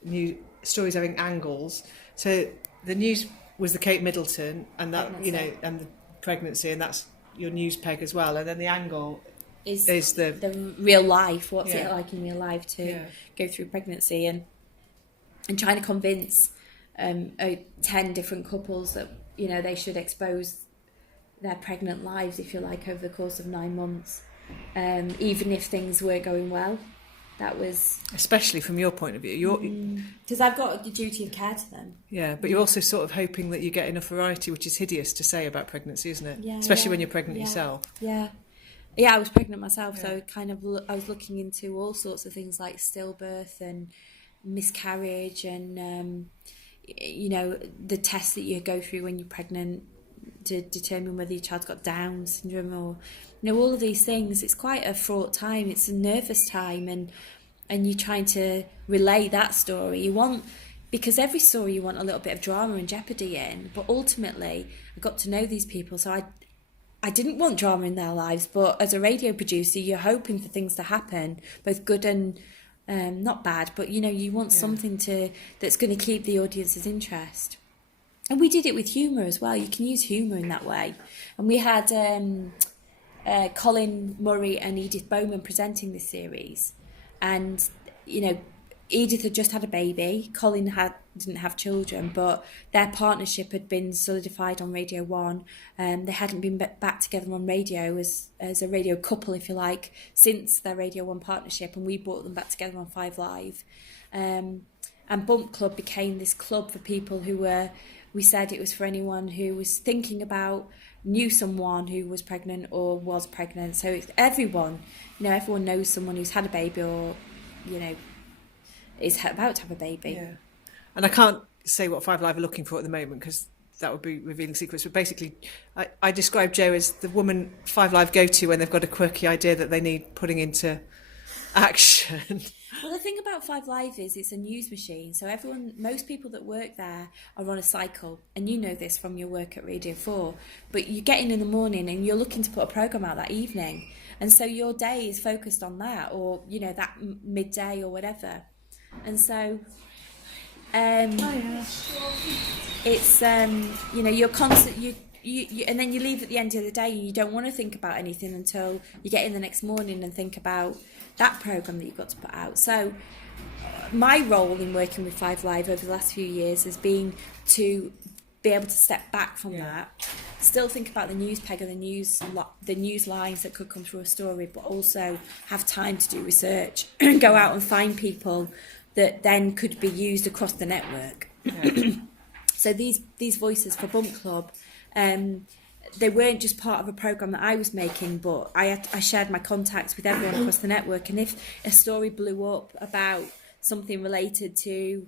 stories having angles. So the news was the Kate Middleton, and that pregnancy. And the pregnancy, and that's your news peg as well. And then the angle is the real life. What's it like in real life to go through pregnancy, and trying to convince 10 different couples that they should expose their pregnant lives, if you like, over the course of 9 months, even if things were going well. That was especially from your point of view. Because I've got the duty of care to them. Yeah, but you're also sort of hoping that you get enough variety, which is hideous to say about pregnancy, isn't it? Yeah, especially when you're pregnant yourself. Yeah, I was pregnant myself, so kind of I was looking into all sorts of things like stillbirth and miscarriage, and the tests that you go through when you're pregnant to determine whether your child's got Down syndrome or all of these things. It's quite a fraught time. It's a nervous time, and you're trying to relay that story. Because every story you want a little bit of drama and jeopardy in, but ultimately I got to know these people, so I didn't want drama in their lives, but as a radio producer you're hoping for things to happen, both good and not bad, but you want something that's going to keep the audience's interest. And we did it with humour as well. You can use humour in that way. And we had Colin Murray and Edith Bowman presenting this series. And, Edith had just had a baby. Colin didn't have children, but their partnership had been solidified on Radio 1. They hadn't been back together on radio as a radio couple, if you like, since their Radio 1 partnership. And we brought them back together on 5 Live. And Bump Club became this club for people who were... We said it was for anyone who was thinking about, knew someone who was pregnant or was pregnant. So it's everyone, everyone knows someone who's had a baby or, is about to have a baby. Yeah. And I can't say what 5 Live are looking for at the moment because that would be revealing secrets. But basically, I describe Jo as the woman 5 Live go to when they've got a quirky idea that they need putting into action. Well, the thing about 5 Live is it's a news machine. So most people that work there are on a cycle. And you know this from your work at Radio 4. But you get in the morning and you're looking to put a programme out that evening. And so your day is focused on that or, that midday or whatever. And so it's, you're constant... You and then you leave at the end of the day and you don't want to think about anything until you get in the next morning and think about that programme that you've got to put out. So my role in working with 5 Live over the last few years has been to be able to step back from that, still think about the news peg and the news lines that could come through a story, but also have time to do research and go out and find people that then could be used across the network. Yeah. So these voices for Bump Club, they weren't just part of a programme that I was making, but I shared my contacts with everyone across the network. And if a story blew up about something related to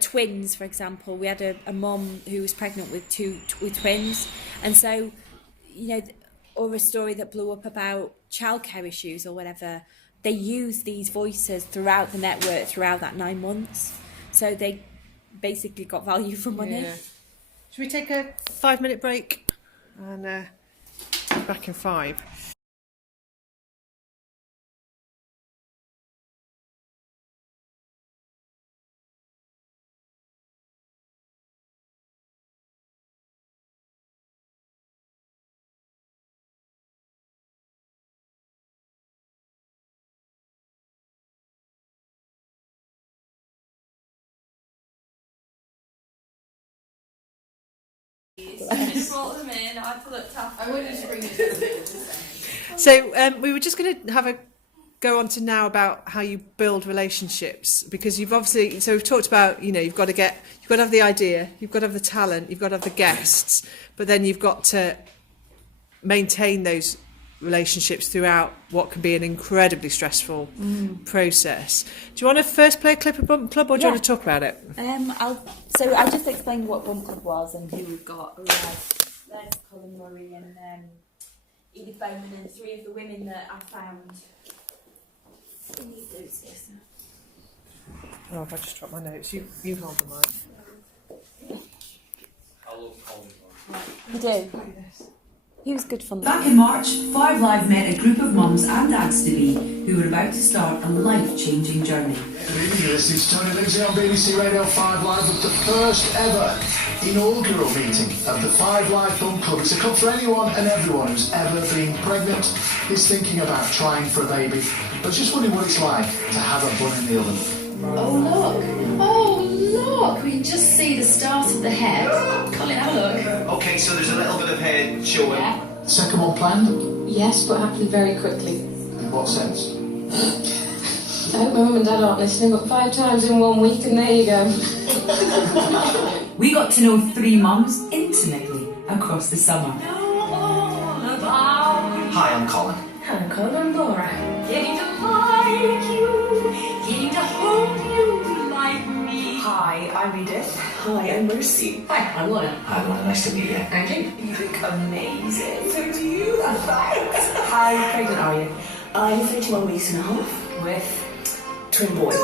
twins, for example, we had a mum who was pregnant with twins, and so or a story that blew up about childcare issues or whatever, they used these voices throughout the network throughout that 9 months, so they basically got value for money. Yeah. Should we take a 5-minute break and be back in 5? Brought them in. I've looked after. I wouldn't just bring it. So we were just going to go on to now about how you build relationships, because you've obviously, so we've talked about, you've got to have the idea, you've got to have the talent, you've got to have the guests, but then you've got to maintain those relationships throughout what can be an incredibly stressful process. Do you want to first play a clip of Bump Club, or do you want to talk about it? I'll just explain what Bump Club was and who we've got. There's Colin Murray and Edith Bowman and 3 of the women that I found. Oh, if I just drop my notes, you hold the mic. I love Colin. You do? He was good fun. Back in March, 5 Live met a group of mums and dads-to-be who were about to start a life-changing journey. Good evening, you're listening to Tony Lindsay on BBC Radio 5 Live with the first ever inaugural meeting of the 5 Live Bump Club. It's a club for anyone and everyone who's ever been pregnant, is thinking about trying for a baby, but just wondering what it's like to have a bun in the oven. Oh look, we can just see the start of the head. Colin, have a look. Okay, so there's a little bit of head showing. Yeah. Second one planned? Yes, but happened very quickly. In what sense? I hope my mum and dad aren't listening, but 5 times in 1 week, and there you go. We got to know 3 mums intimately across the summer. Hi, I'm Colin. Hello, Colin, I'm Laura. Getting to like you, getting to hope you like me. Hi, I'm Edith. Hi, I'm Mercy. Hi, I'm Laura. Hi, Lorna. Nice to meet you. Andrew. You look amazing. So do you. Thanks. How pregnant are you? I'm 31 weeks and a half With twin boys.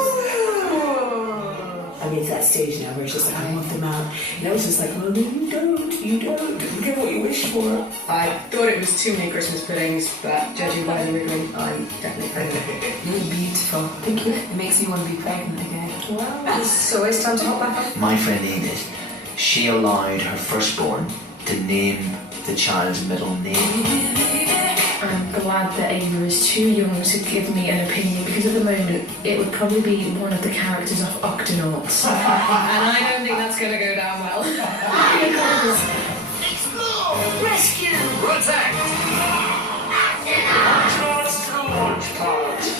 I'm into that stage now where it's just like, I want them out. You know, it's just like, well, no, you don't. You get what you wish for. I thought it was too many Christmas puddings, but judging by the wriggling, I'm definitely pregnant. you're beautiful. Thank you. It makes me want to be pregnant again. Wow. So it's time to hop back up. My friend Edith, she allowed her firstborn to name the child's middle name. I'm glad that Ava is too young to give me an opinion, because at the moment it would probably be one of the characters of Octonauts. And I don't think that's going to go down well. Explore! Rescue! Protect!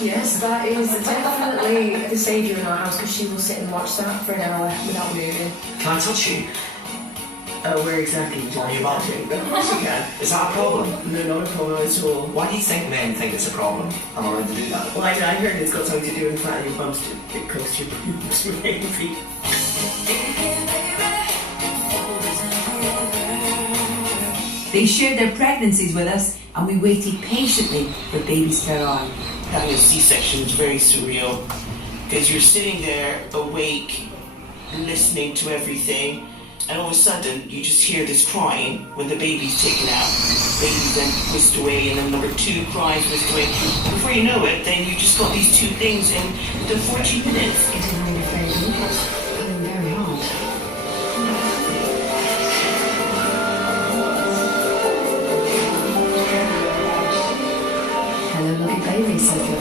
Yes, that is definitely the saviour in our house, because she will sit and watch that for an hour without moving. Can I touch you? Where exactly? On your bum. Of course you can. Is that a problem? No, not a problem at all. Why do you think men think it's a problem? I'm allowed to do that. Well, I heard it's got something to do with the fact that your bum's too big close to your boobs, maybe. They shared their pregnancies with us, and we waited patiently for babies to arrive. Having a C-section is very surreal, because you're sitting there awake, listening to everything, and all of a sudden you just hear this crying when the baby's taken out. Baby's then whisked away, and then number 2 cries, whisked away. Before you know it, then you just got these 2 things in within 14 minutes. Getting on your very hard. Hello, lovely baby, so good.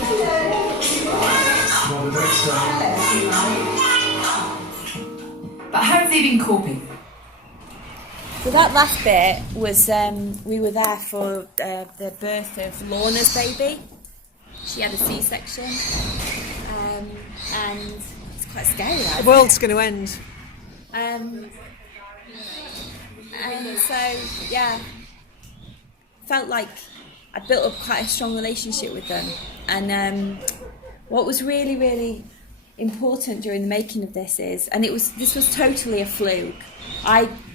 But how have they been coping? So that last bit was, we were there for the birth of Lorna's baby. She had a C-section, and it's quite scary. The world's going to end. And so, yeah, felt like I built up quite a strong relationship with them. And what was really, really important during the making of this is, and this was totally a fluke.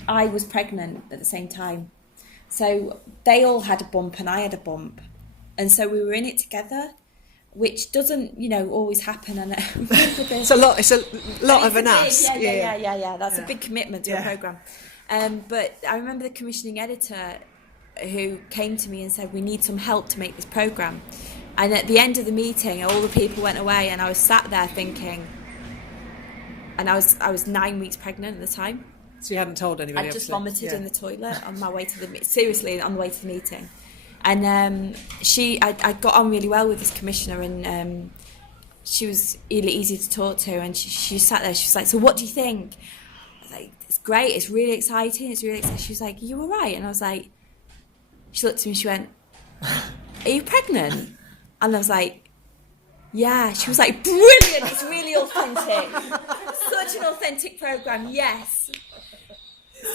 I was pregnant at the same time. So they all had a bump and I had a bump. And so we were in it together, which doesn't, always happen. And it's a lot of an ask. Yeah. That's a big commitment to a programme. But I remember the commissioning editor who came to me and said, we need some help to make this programme. And at the end of the meeting, all the people went away and I was sat there thinking, and I was 9 weeks pregnant at the time. So you hadn't told anybody? I just vomited in the toilet on my way to the meeting. And I got on really well with this commissioner, and she was really easy to talk to. And she sat there. She was like, "So what do you think?" I was like, "It's great. It's really exciting. She was like, "Are you all right?" And I was like, she looked at me and she went, "Are you pregnant?" And I was like, "Yeah." She was like, "Brilliant. It's really authentic. Such an authentic programme. Yes."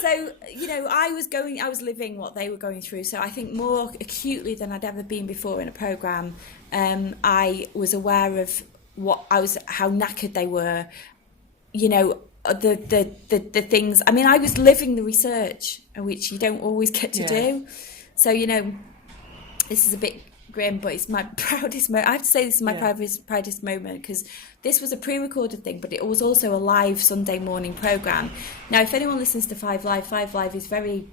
So, you know, I was living what they were going through. So I think more acutely than I'd ever been before in a programme, I was aware of how knackered they were, you know, the things. I mean, I was living the research, which you don't always get to do. So, you know, this is a bit grim, but it's my proudest moment. I have to say this is my proudest moment, because this was a pre-recorded thing, but it was also a live Sunday morning programme. Now, if anyone listens to Five Live is very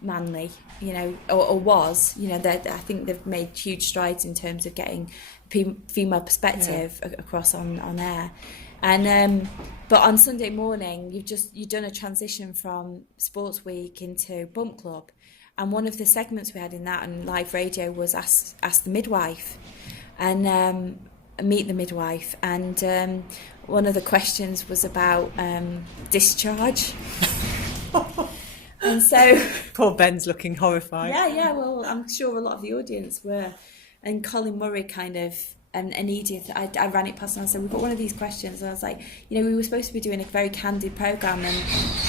manly, you know, or was, you know, I think they've made huge strides in terms of getting female perspective across on air. And but on Sunday morning, you've done a transition from Sports Week into Bump Club. And one of the segments we had in that on live radio was Ask the Midwife, and Meet the Midwife. And one of the questions was about discharge. And so... Poor Ben's looking horrified. Yeah, well, I'm sure a lot of the audience were. And Colin Murray kind of... And Edith, I ran it past and I said, we've got one of these questions. And I was like, you know, we were supposed to be doing a very candid programme, and,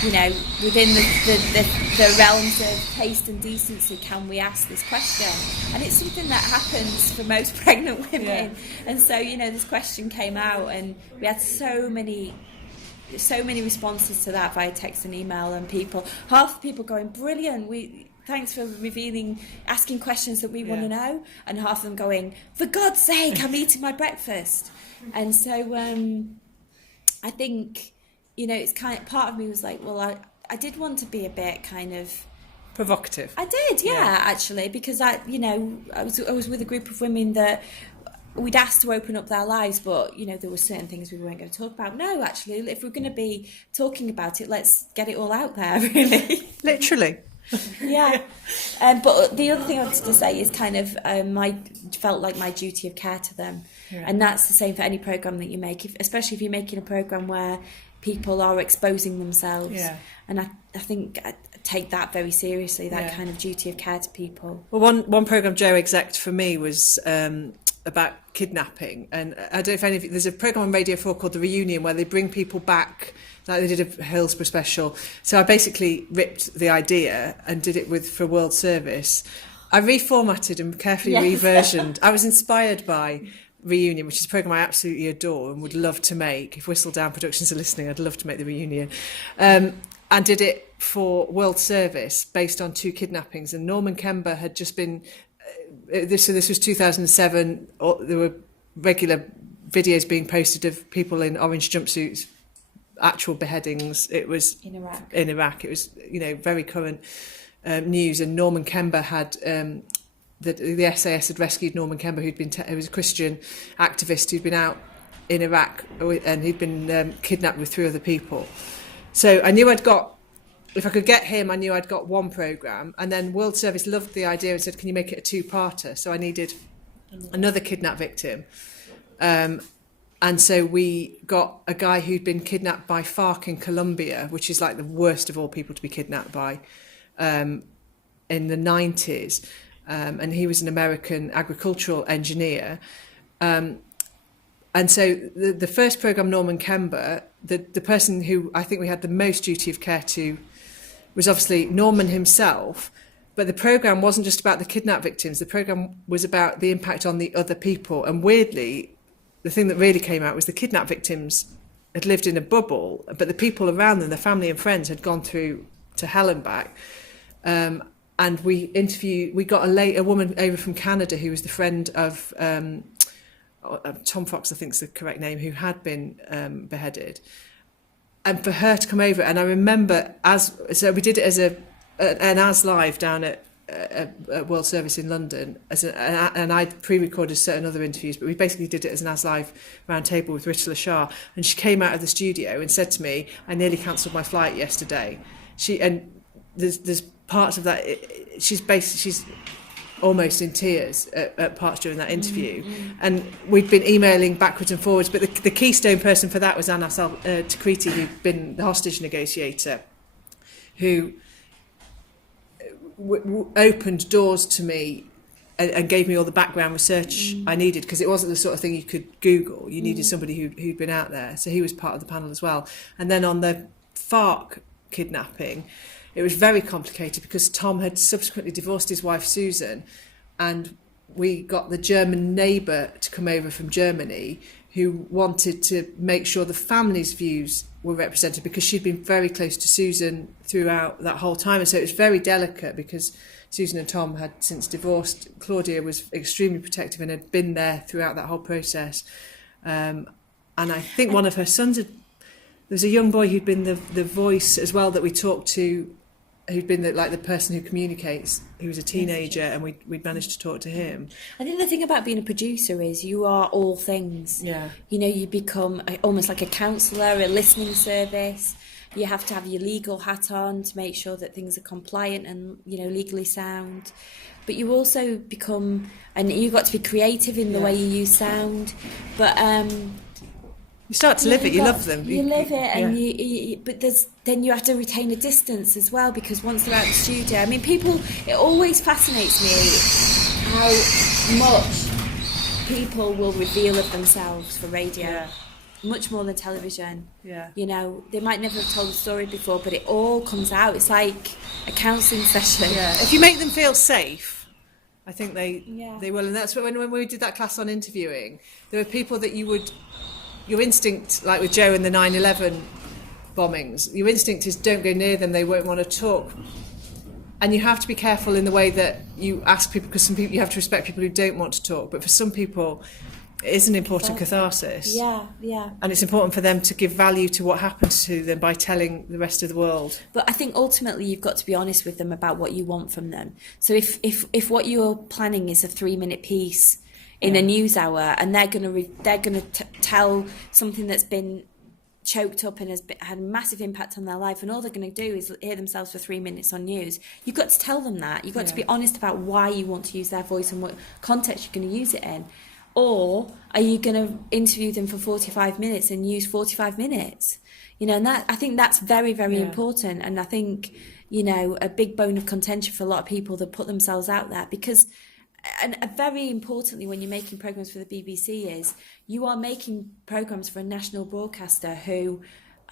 you know, within the realms of taste and decency, can we ask this question? And it's something that happens for most pregnant women. Yeah. And so, you know, this question came out, and we had so many responses to that via text and email, and half the people going, brilliant, thanks for asking questions that we want to know, and half of them going, for God's sake, I'm eating my breakfast. And so I think, you know, it's kind of, part of me was like, well, I did want to be a bit kind of provocative. I did, actually, because I was with a group of women that we'd asked to open up their lives, but, you know, there were certain things we weren't going to talk about. No, actually, if we're going to be talking about it, let's get it all out there, really. Literally. Yeah. But the other thing I wanted to say is kind of felt like my duty of care to them. Yeah. And that's the same for any programme that you make, especially if you're making a programme where people are exposing themselves. Yeah. And I think I take that very seriously, that kind of duty of care to people. Well, one programme Joe exec'd for me was about kidnapping. And I don't know if any of you, there's a programme on Radio 4 called The Reunion, where they bring people back, like they did a Hillsborough special. So I basically ripped the idea and did it for World Service. I reformatted and carefully reversioned. I was inspired by Reunion, which is a programme I absolutely adore and would love to make. If Whistledown Productions are listening, I'd love to make The Reunion. And did it for World Service based on 2 kidnappings. And Norman Kember had just been... this was 2007. There were regular videos being posted of people in orange jumpsuits, actual beheadings. It was in Iraq. It was, you know, very current news. And Norman Kember had the SAS had rescued Norman Kember, who was a Christian activist who'd been out in Iraq, and he'd been kidnapped with 3 other people. So I knew if I could get him, I knew I'd got one programme. And then World Service loved the idea and said, can you make it a 2-parter? So I needed another kidnapped victim. And so we got a guy who'd been kidnapped by FARC in Colombia, which is like the worst of all people to be kidnapped by, in the 90s. And he was an American agricultural engineer. And so the first programme, Norman Kember, the person who I think we had the most duty of care to was obviously Norman himself. But the programme wasn't just about the kidnapped victims. The programme was about the impact on the other people. And weirdly, the thing that really came out was the kidnapped victims had lived in a bubble, but the people around them, their family and friends, had gone through to hell and back. And we got a woman over from Canada who was the friend of Tom Fox, I think is the correct name, who had been beheaded. And for her to come over, and I remember so we did it as an As Live down at World Service in London, and I'd pre-recorded certain other interviews, but we basically did it as an As Live round table with Rita Lashar, and she came out of the studio and said to me, I nearly cancelled my flight yesterday. There's parts of that, she's almost in tears at parts during that interview. And we'd been emailing backwards and forwards, but the keystone person for that was Anas Takriti, who'd been the hostage negotiator, who opened doors to me and gave me all the background research I needed, because it wasn't the sort of thing you could Google. You needed somebody who'd been out there. So he was part of the panel as well. And then on the FARC kidnapping, it was very complicated because Tom had subsequently divorced his wife Susan, and we got the German neighbour to come over from Germany who wanted to make sure the family's views were represented because she'd been very close to Susan throughout that whole time. And so it was very delicate because Susan and Tom had since divorced. Claudia was extremely protective and had been there throughout that whole process. And I think one of her sons, there's a young boy who'd been the voice as well that we talked to, who'd been the person who communicates, who was a teenager, and we'd managed to talk to him. I think the thing about being a producer is you are all things. Yeah. You know, you become almost like a counsellor, a listening service. You have to have your legal hat on to make sure that things are compliant and, you know, legally sound. But you also become, and you've got to be creative in the way you use sound. But you start to live it. You love them. You live it, and but then you have to retain a distance as well, because once they're out of the studio, I mean, it always fascinates me how much people will reveal of themselves for radio, much more than television. Yeah. You know, they might never have told a story before, but it all comes out. It's like a counselling session. Yeah. If you make them feel safe, I think they will. And that's when we did that class on interviewing, there were people that your instinct, like with Joe and the 9/11 bombings, your instinct is don't go near them, they won't want to talk. And you have to be careful in the way that you ask people, because some people, you have to respect people who don't want to talk, but for some people it is an important catharsis. Yeah. And it's important for them to give value to what happened to them by telling the rest of the world. But I think ultimately you've got to be honest with them about what you want from them. So if what you're planning is a 3-minute piece in a news hour, and they're gonna tell something that's been choked up and had a massive impact on their life, and all they're going to do is hear themselves for 3 minutes on news, you've got to tell them that. You've got to be honest about why you want to use their voice and what context you're going to use it in. Or are you going to interview them for 45 minutes and use 45 minutes? You know, and that, I think that's very, very important. And I think, you know, a big bone of contention for a lot of people that put themselves out there, because, and very importantly, when you're making programmes for the BBC, is you are making programmes for a national broadcaster who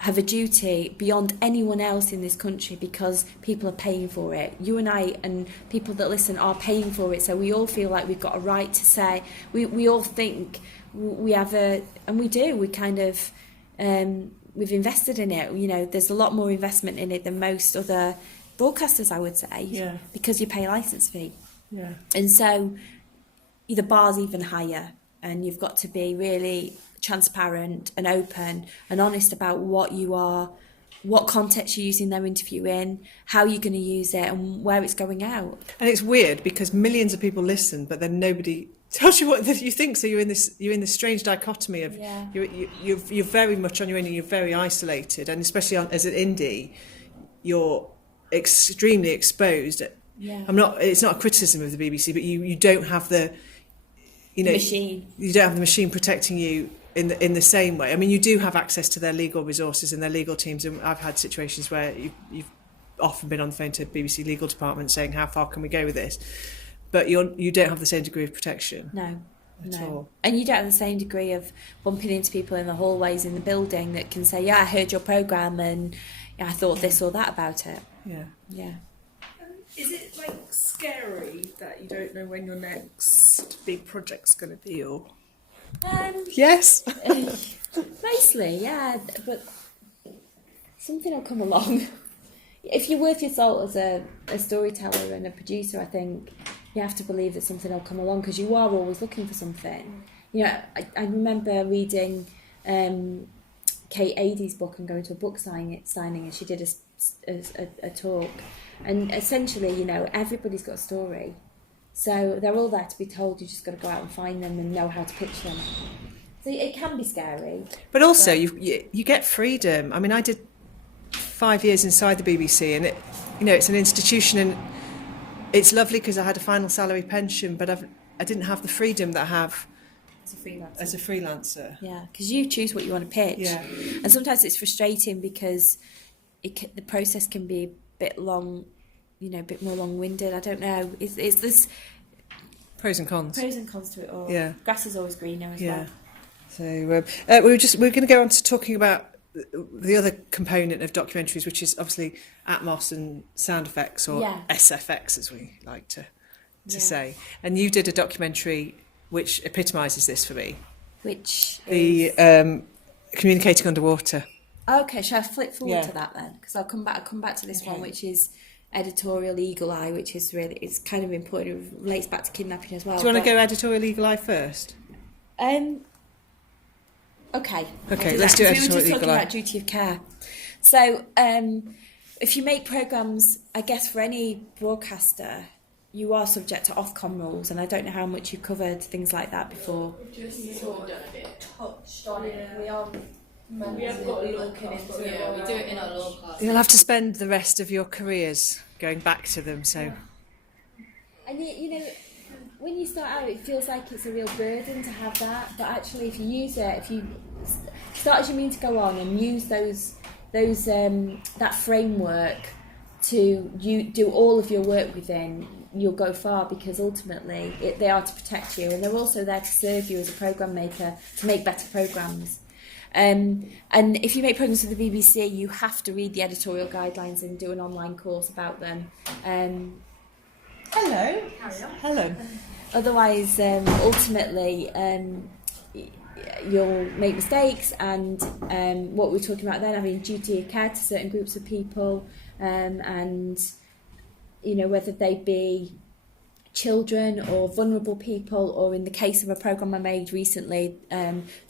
have a duty beyond anyone else in this country, because people are paying for it. You and I and people that listen are paying for it, so we all feel like we've got a right to say, we all think we have and we do, we kind of, we've invested in it. You know, there's a lot more investment in it than most other broadcasters, I would say, because you pay a licence fee. Yeah. And so the bar's even higher, and you've got to be really transparent and open and honest about what context you're using their interview in, how you're going to use it, and where it's going out. And it's weird because millions of people listen, but then nobody tells you what you think. So you're in this strange dichotomy of you're very much on your own and you're very isolated, and especially as an indie, you're extremely exposed. Yeah. It's not a criticism of the BBC, but you don't have the machine. You don't have the machine protecting you in the same way. I mean, you do have access to their legal resources and their legal teams, and I've had situations where you've often been on the phone to BBC legal department saying, how far can we go with this? But you don't have the same degree of protection. No. At all. And you don't have the same degree of bumping into people in the hallways in the building that can say, I heard your programme and I thought this or that about it. Yeah. Is it like scary that you don't know when your next big project's going to be, or? Yes. Mostly, yeah, but something will come along. If you're worth your salt as a storyteller and a producer, I think you have to believe that something will come along, because you are always looking for something. You know, I remember reading Kate Adie's book and going to a book signing, and she did a talk. And essentially, you know, everybody's got a story. So they're all there to be told. You just got to go out and find them and know how to pitch them. So it can be scary. But also, you get freedom. I mean, I did 5 years inside the BBC, and it's an institution, and it's lovely because I had a final salary pension, but I didn't have the freedom that I have as a freelancer. Yeah, because you choose what you want to pitch. Yeah. And sometimes it's frustrating because the process can be a bit long, you know, a bit more long-winded. I don't know. It's this pros and cons to it all. Yeah. Grass is always greener as well. So we're going to go on to talking about the other component of documentaries, which is obviously Atmos and sound effects, or SFX as we like to say. And you did a documentary which epitomises this for me. Which the communicating underwater. Okay, shall I flip forward to that then? Because I'll come back to this one, which is editorial eagle eye, which is really, it's kind of important. It relates back to kidnapping as well. Do you want to go editorial eagle eye first? Okay, let's do editorial eagle eye. We were just talking about duty of care. So if you make programmes, I guess for any broadcaster, you are subject to Ofcom rules, and I don't know how much you've covered things like that before. Just sort of touched on it. We have got to look into it. Yeah, we do it in our law class. You'll have to spend the rest of your careers going back to them. So, and you know, when you start out, it feels like it's a real burden to have that. But actually, if you use it, if you start as you mean to go on and use that framework to do all of your work within, you'll go far, because ultimately they are to protect you, and they're also there to serve you as a programme maker to make better programmes. And if you make programmes for the BBC, you have to read the editorial guidelines and do an online course about them. Hello. Otherwise, ultimately, you'll make mistakes, and what we were talking about then, having duty of care to certain groups of people, and you know, whether they be children or vulnerable people, or in the case of a programme I made recently,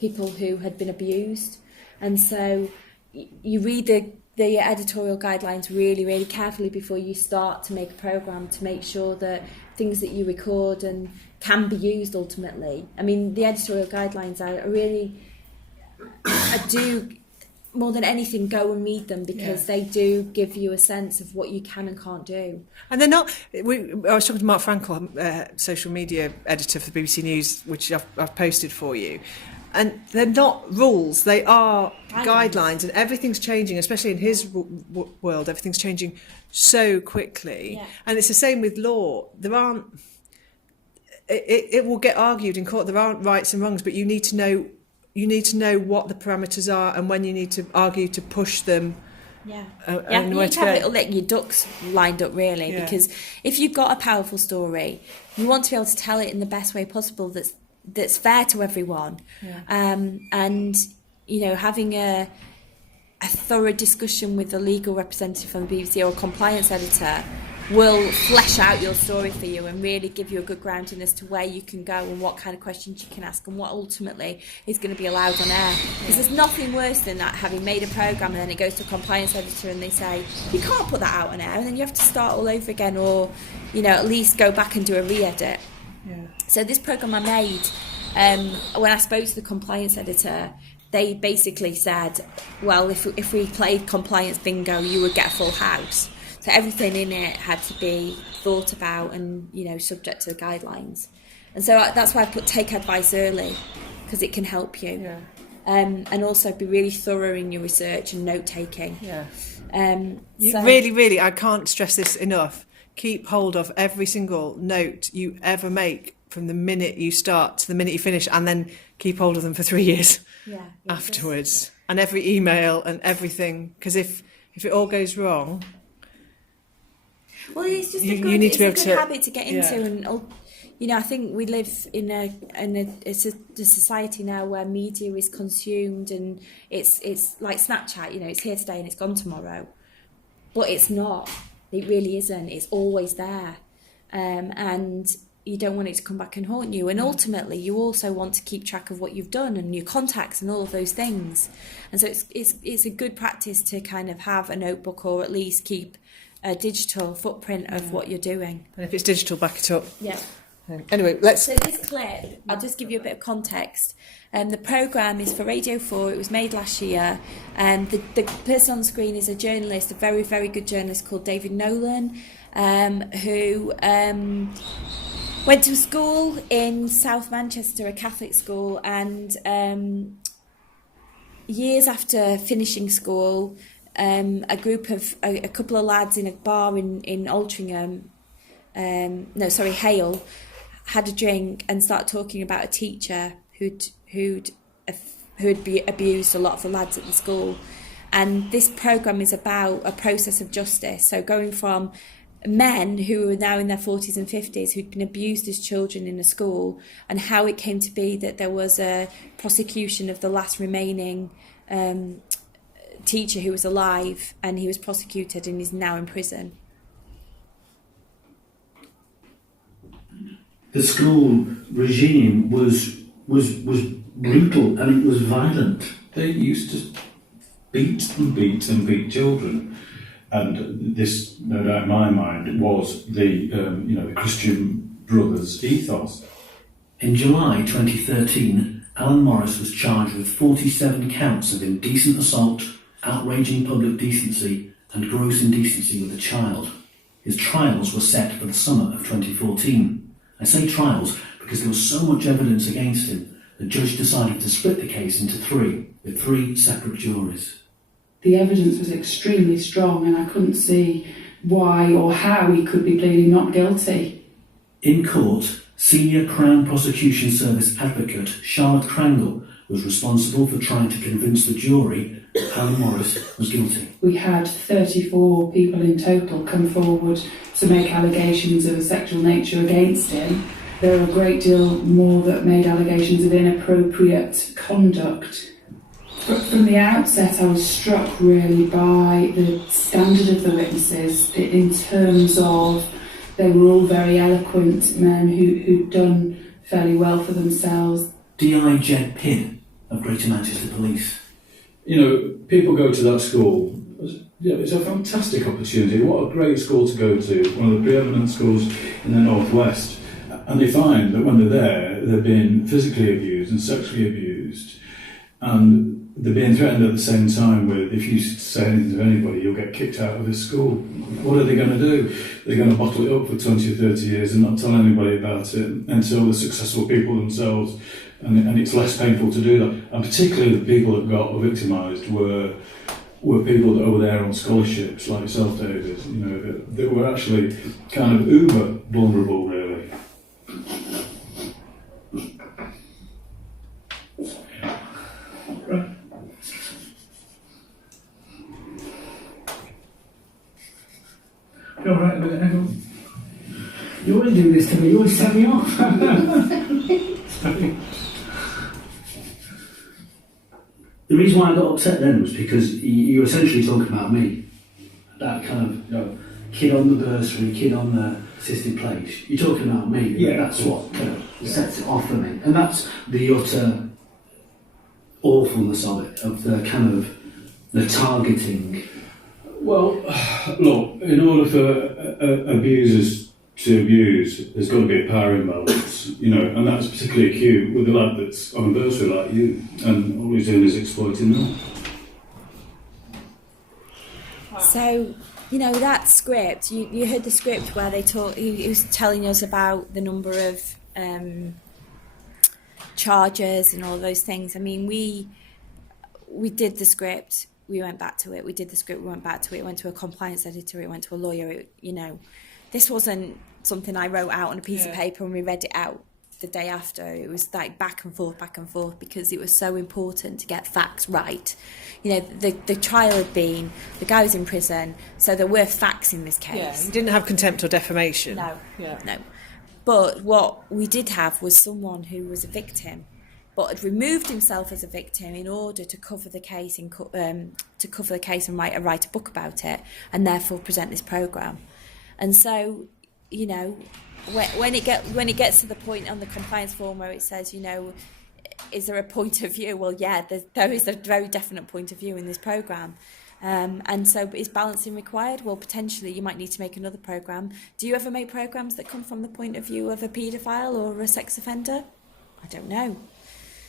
people who had been abused. And so you read the editorial guidelines really, really carefully before you start to make a programme, to make sure that things that you record and can be used ultimately. I mean, the editorial guidelines I do, more than anything, go and read them, because they do give you a sense of what you can and can't do. And they're not. I was talking to Mark Frankel, social media editor for the BBC News, which I've posted for you, and they're not rules. They are guidelines, and everything's changing, especially in his world. Everything's changing so quickly, and it's the same with law. There aren't. It will get argued in court. There aren't rights and wrongs, but you need to know. You need to know what the parameters are, and when you need to argue to push them. You and need to have your ducks lined up, really, because if you've got a powerful story, you want to be able to tell it in the best way possible that's fair to everyone. And you know, having a thorough discussion with the legal representative from the BBC or a compliance editor will flesh out your story for you and really give you a good grounding as to where you can go and what kind of questions you can ask and what ultimately is going to be allowed on air. Because there's nothing worse than that, having made a programme and then it goes to a compliance editor and they say, you can't put that out on air, and then you have to start all over again, or, you know, at least go back and do a re-edit. So this programme I made, when I spoke to the compliance editor, they basically said, well, if we played compliance bingo, you would get a full house. So everything in it had to be thought about and, you know, subject to the guidelines. And so that's why I put take advice early, because it can help you. And also be really thorough in your research and note-taking. Really, I can't stress this enough. Keep hold of every single note you ever make from the minute you start to the minute you finish, and then keep hold of them for 3 years afterwards. And every email and everything, because if it all goes wrong... Well, it's just you need to be able to habit to get into, and you know, I think we live in a society now where media is consumed, and it's like Snapchat. You know, it's here today and it's gone tomorrow, but it's not. It really isn't. It's always there, and you don't want it to come back and haunt you. And ultimately, you also want to keep track of what you've done and your contacts and all of those things. And so it's a good practice to kind of have a notebook, or at least keep a digital footprint of what you're doing. And if it's digital, back it up. Anyway, so this clip, I'll just give you a bit of context. The programme is for Radio 4. It was made last year, and the person on the screen is a journalist, a very, very good journalist called David Nolan, who went to a school in South Manchester, a Catholic school, and years after finishing school, a couple of lads in a bar in Altrincham, Hale, had a drink and started talking about a teacher who'd who had abused a lot of the lads at the school. And this programme is about a process of justice. So going from men who were now in their 40s and 50s who'd been abused as children in a school, and how it came to be that there was a prosecution of the last remaining teacher who was alive, and he was prosecuted and is now in prison. The school regime was brutal and it was violent. They used to beat and beat and beat children, and this, no doubt in my mind, was the the Christian Brothers ethos. In July 2013, Alan Morris was charged with 47 counts of indecent assault, outraging public decency, and gross indecency with a child. His trials were set for the summer of 2014. I say trials because there was so much evidence against him. The judge decided to split the case into three, with 3 separate juries. The evidence was extremely strong, and I couldn't see why or how he could be pleading not guilty. In court, Senior Crown Prosecution Service advocate Charlotte Krangle was responsible for trying to convince the jury that Alan Morris was guilty. We had 34 people in total come forward to make allegations of a sexual nature against him. There were a great deal more that made allegations of inappropriate conduct. But from the outset, I was struck really by the standard of the witnesses in terms of they were all very eloquent men who'd done fairly well for themselves. D.I. Jed Pidd of Greater Manchester Police. People go to that school. It's a fantastic opportunity. What a great school to go to, one of the preeminent schools in the Northwest. And they find that when they're there, they're being physically abused and sexually abused. And they're being threatened at the same time with, if you say anything to anybody, you'll get kicked out of this school. What are they going to do? They're going to bottle it up for 20 or 30 years and not tell anybody about it until they're successful people themselves. And it's less painful to do that. And particularly the people that got victimised were people that were there on scholarships, like yourself, David, that were actually kind of uber vulnerable, really. Right. You're all right a minute, hang on. You always do this to me, you always set me off. The reason why I got upset then was because you were essentially talking about me. That kind of kid on the bursary, kid on the assisted place. You're talking about me. Yeah. That's what kind of sets it off for me. And that's the utter awfulness of it, of the kind of the targeting. Well, look, in order for abusers to abuse, there's got to be a power imbalance, and that's particularly acute with a lad that's on a bursary like you, and all he's doing is exploiting them. So, that script, you heard the script where they he was telling us about the number of charges and all those things. I mean, we did the script, we went back to it, we did the script, we went back to it, it went to a compliance editor, it went to a lawyer, this wasn't something I wrote out on a piece of paper and we read it out the day after. It was like back and forth, because it was so important to get facts right. The trial had been, the guy was in prison, so there were facts in this case. Yeah, you didn't have contempt or defamation. No. But what we did have was someone who was a victim, but had removed himself as a victim in order to cover the case and write a book about it, and therefore present this programme. And so, when it gets to the point on the compliance form where it says, is there a point of view? Well, yeah, there is a very definite point of view in this programme. And so is balancing required? Well, potentially you might need to make another programme. Do you ever make programmes that come from the point of view of a paedophile or a sex offender? I don't know.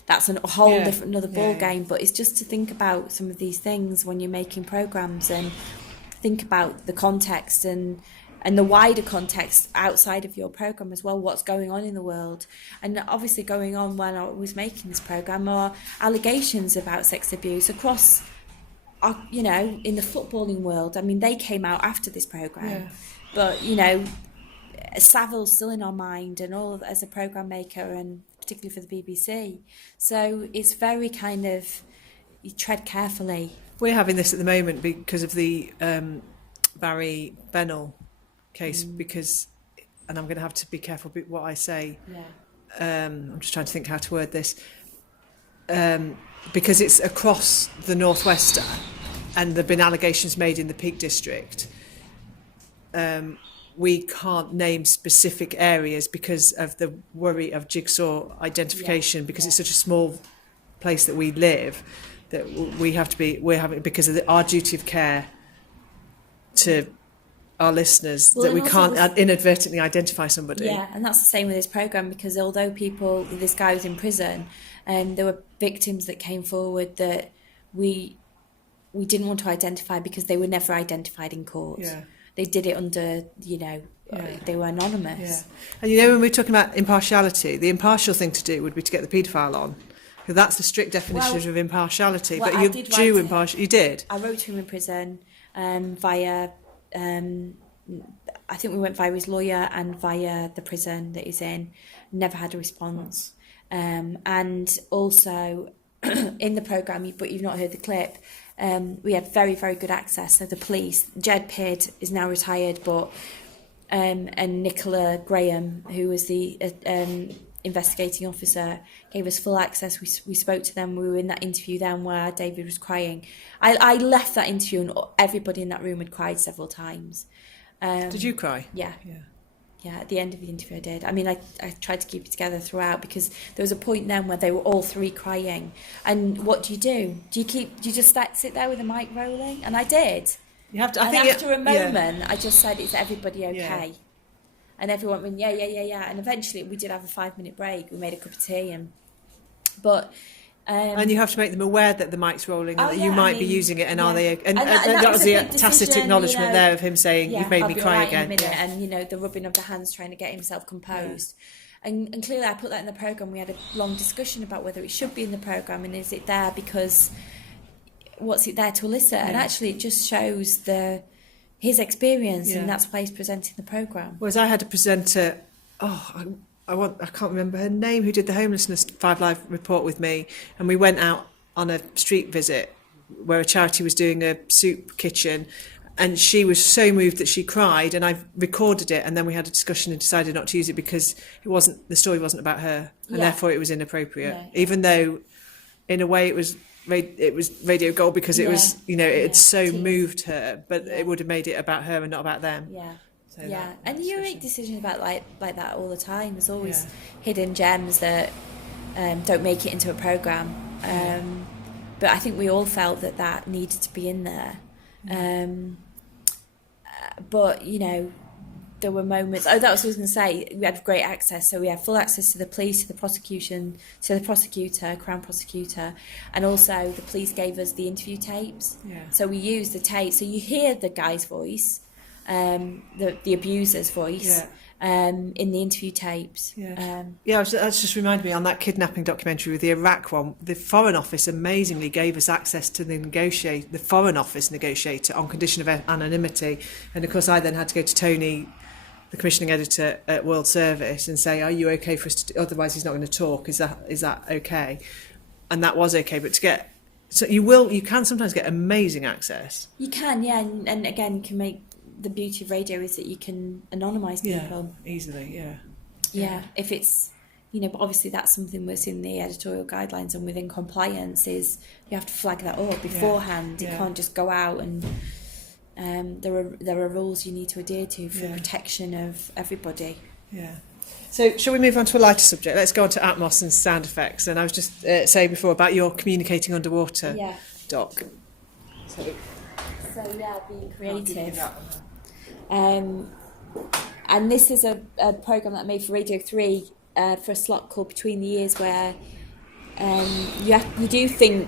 That's a whole different, another ball game, but it's just to think about some of these things when you're making programmes, and think about the context and the wider context outside of your programme as well, what's going on in the world. And obviously going on when I was making this programme are allegations about sex abuse across, in the footballing world. I mean, they came out after this programme. But, Savile's still in our mind, and all as a programme maker, and particularly for the BBC. So it's very kind of, you tread carefully. We're having this at the moment because of the Barry Bennell case, because, and I'm going to have to be careful with what I say. Yeah. I'm just trying to think how to word this. Because it's across the northwest, and there have been allegations made in the Peak District. We can't name specific areas because of the worry of jigsaw identification, because it's such a small place that we live, that we're having, because of our duty of care to our listeners, that we can't inadvertently identify somebody. Yeah, and that's the same with this programme, because although this guy was in prison, and there were victims that came forward that we didn't want to identify because they were never identified in court. Yeah. They did it under, they were anonymous. Yeah. And when we're talking about impartiality, the impartial thing to do would be to get the paedophile on. Because that's the strict definition of impartiality. Well, but you're due impartial. You did? I wrote to him in prison via, I think we went via his lawyer and via the prison that he's in. Never had a response. And also in the programme, but you've not heard the clip, we had very, very good access. So the police, Jed Pidd is now retired, but and Nicola Graham, who was the investigating officer, gave us full access. We spoke to them. We were in that interview then where David was crying. I left that interview and everybody in that room had cried several times. Did you cry? Yeah. Yeah, at the end of the interview I did. I mean, I tried to keep it together throughout, because there was a point then where they were all three crying. And what do? Do you just sit there with the mic rolling? And I did. You have to. After a moment, I just said, "Is everybody okay?" Yeah. And everyone went, yeah. And eventually we did have a 5-minute break. We made a cup of tea, and you have to make them aware that the mic's rolling and that you might be using it, and are they? And that was the tacit acknowledgement there of him saying, "You've made me cry again." And the rubbing of the hands, trying to get himself composed. Yeah. And clearly, I put that in the programme. We had a long discussion about whether it should be in the programme, and is it there because what's it there to elicit? Yeah. And actually, it just shows his experience, and that's why he's presenting the programme. Whereas I had a presenter, I can't remember her name, who did the homelessness 5 Live report with me, and we went out on a street visit where a charity was doing a soup kitchen, and she was so moved that she cried, and I recorded it, and then we had a discussion and decided not to use it because the story wasn't about her, and therefore it was inappropriate, even though in a way it was radio gold, because it was, it had so moved her, but it would have made it about her and not about them. Yeah. So and you make decisions about like that all the time. There's always hidden gems that don't make it into a programme. But I think we all felt that needed to be in there. But, there were moments. That was what I was going to say. We had great access. So we had full access to the police, to the prosecution, to the prosecutor, Crown Prosecutor. And also the police gave us the interview tapes. Yeah. So we used the tape. So you hear the guy's voice, the abuser's voice, in the interview tapes. That's just reminded me, on that kidnapping documentary with the Iraq one, the Foreign Office amazingly gave us access to the Foreign Office negotiator on condition of anonymity. And of course I then had to go to Tony, the commissioning editor at World Service, and say, are you okay for us to do, otherwise he's not going to talk, is that okay? And that was okay, but you can sometimes get amazing access. You can, and again, you can make, the beauty of radio is that you can anonymise people easily. If it's, but obviously that's something that's in the editorial guidelines and within compliance, is you have to flag that up beforehand. You can't just go out, and there are rules you need to adhere to for protection of everybody. So shall we move on to a lighter subject? Let's go on to Atmos and sound effects. And I was just saying before about your communicating underwater doc. So being creative. And this is a programme that I made for Radio 3 for a slot called Between the Years, where you do think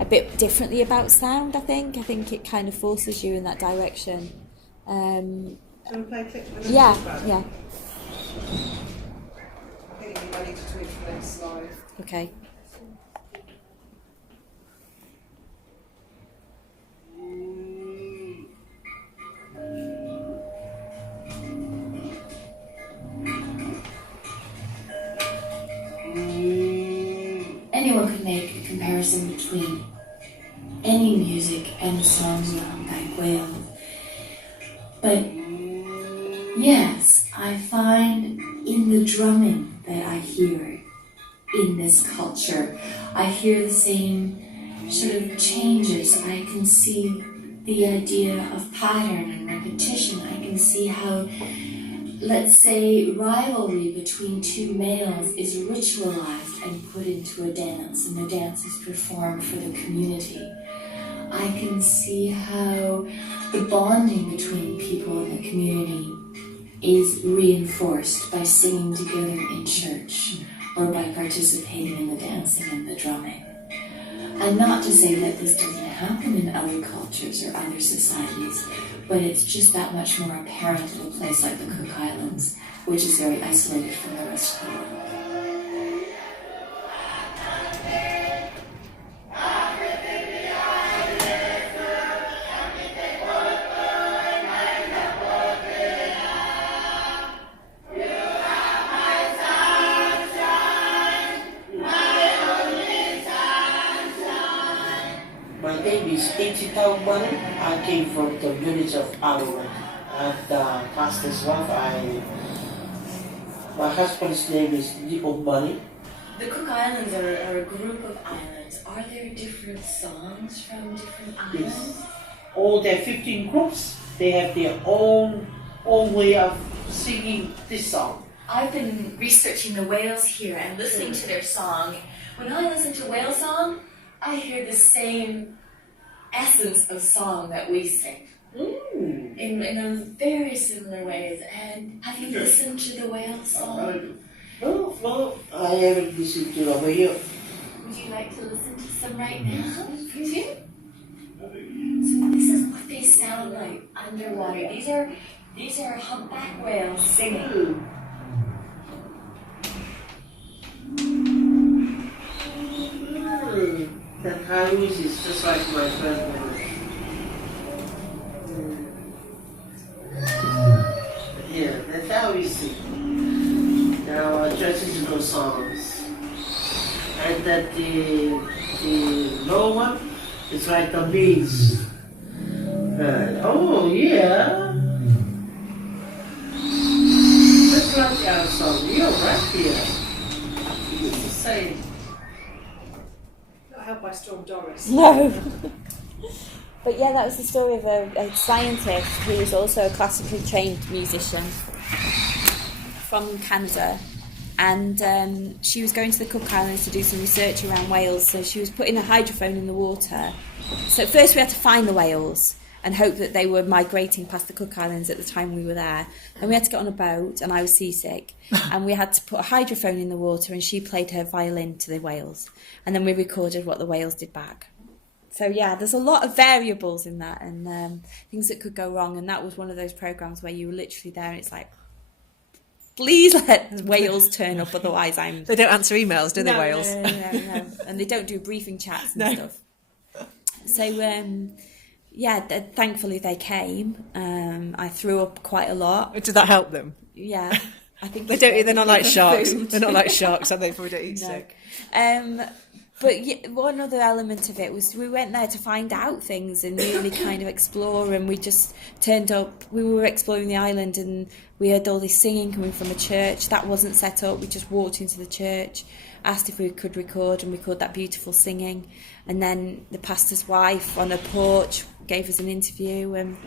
a bit differently about sound. I think it kind of forces you in that direction. Do you want to play a clip? Yeah. I think I need to tweet for the next slide. Okay. comparison between any music and the songs around like Wales. But yes, I find in the drumming that I hear in this culture, I hear the same sort of changes. I can see the idea of pattern and repetition. I can see how, let's say, rivalry between two males is ritualized and put into a dance, and the dance is performed for the community. I can see how the bonding between people in the community is reinforced by singing together in church or by participating in the dancing and the drumming. And not to say that this doesn't happen in other cultures or other societies, but it's just that much more apparent in a place like the Cook Islands, which is very isolated from the rest of the world. I came from the village of Alua, and pastor's wife. My husband's name is Bunny. The Cook Islands are a group of islands. Are there different songs from different islands? Yes. All their 15 groups, they have their own way of singing this song. I've been researching the Wales here and listening to their song. When I listen to Wales song, I hear the same essence of song that we sing in a very similar ways. And have you listened to the Wales song? No, I haven't listened to the Wales. Would you like to listen to some right now? Too? So this is what they sound like underwater. These are humpback whales singing. That high music is just like my friend. Yeah, that's how we sing. Now traditional songs. And that the low one is like the beats. Oh yeah. That's like our song. You're right here. It's the same. Helped by Storm Doris. No. But yeah, that was the story of a scientist who was also a classically trained musician from Canada, and she was going to the Cook Islands to do some research around whales, so she was putting a hydrophone in the water. So at first we had to find the whales and hope that they were migrating past the Cook Islands at the time we were there. And we had to get on a boat, and I was seasick, and we had to put a hydrophone in the water, and she played her violin to the whales, and then we recorded what the whales did back. So yeah, there's a lot of variables in that, and things that could go wrong, and that was one of those programs where you were literally there and it's like, please let the whales turn up, otherwise I'm... They don't answer emails, do they, whales? No. And they don't do briefing chats and stuff. So yeah, thankfully they came. I threw up quite a lot. Did that help them? Yeah, I think they're not like sharks. They're not like sharks, are they? Probably don't eat steak. But one other element of it was we went there to find out things and really kind of explore, and we just turned up. We were exploring the island and we heard all this singing coming from a church. That wasn't set up. We just walked into the church, asked if we could record that beautiful singing, and then the pastor's wife on a porch gave us an interview. And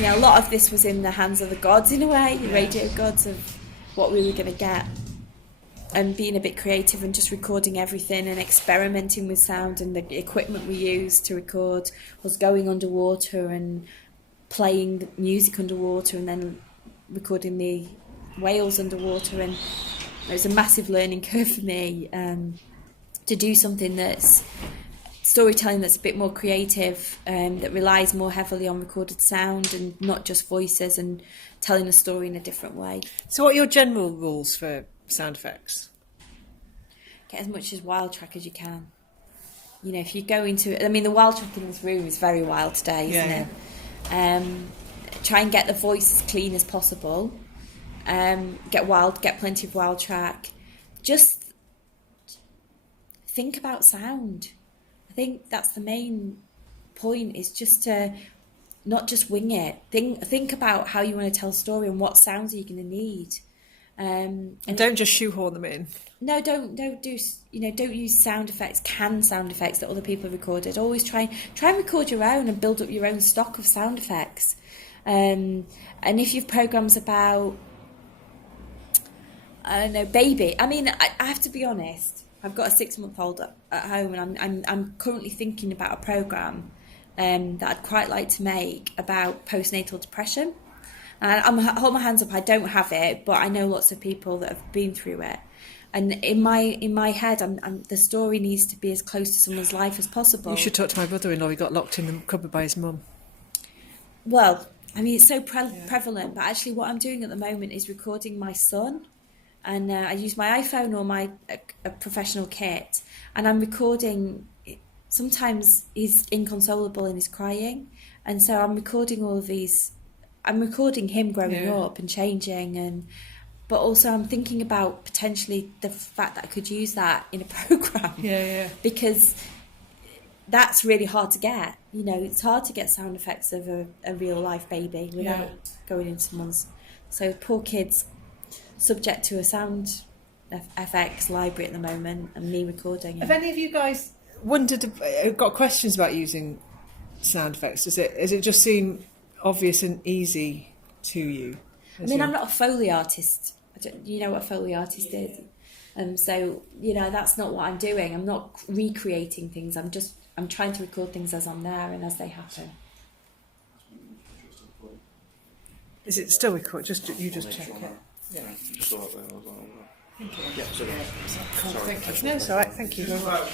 a lot of this was in the hands of the gods in a way, the radio gods, of what we were going to get. And being a bit creative and just recording everything and experimenting with sound, and the equipment we used to record was going underwater and playing the music underwater and then recording the whales underwater. And it was a massive learning curve for me to do something that's storytelling that's a bit more creative, that relies more heavily on recorded sound and not just voices, and telling a story in a different way. So what are your general rules for sound effects? Get as much as wild track as you can. If you go into it, the wild track in this room is very wild today, isn't it? Try and get the voice as clean as possible. Get plenty of wild track. Just think about sound. think that's the main point, is just to not just wing it. Think about how you want to tell a story and what sounds are you going to need. And don't just shoehorn them in. No, don't use sound effects, canned sound effects that other people have recorded. Always try and record your own and build up your own stock of sound effects. And if you've programs about, I don't know, baby. I mean, I have to be honest. I've got a 6-month-old at home, and I'm currently thinking about a program that I'd quite like to make about postnatal depression. And I hold my hands up. I don't have it, but I know lots of people that have been through it. And in my head, the story needs to be as close to someone's life as possible. You should talk to my brother-in-law. He got locked in the cupboard by his mum. Well, I mean, it's so prevalent. But actually, what I'm doing at the moment is recording my son. And I use my iPhone or a professional kit. And I'm recording. Sometimes he's inconsolable and he's crying. And so I'm recording all of these. I'm recording him growing up and changing, but also I'm thinking about potentially the fact that I could use that in a program. Because that's really hard to get. You know, it's hard to get sound effects of a real life baby without going into someone's. So poor kids, subject to a sound FX library at the moment, and me recording. Have any of you guys got questions about using sound effects? Does it just seem obvious and easy to you? I mean, I'm not a Foley artist. You know what a Foley artist is? So, you know, that's not what I'm doing. I'm not recreating things. I'm trying to record things as I'm there and as they happen. Is it still recorded? You just check it. Yeah. Yeah, sorry. Cool, thank you. No, it's all right. Thank you very much.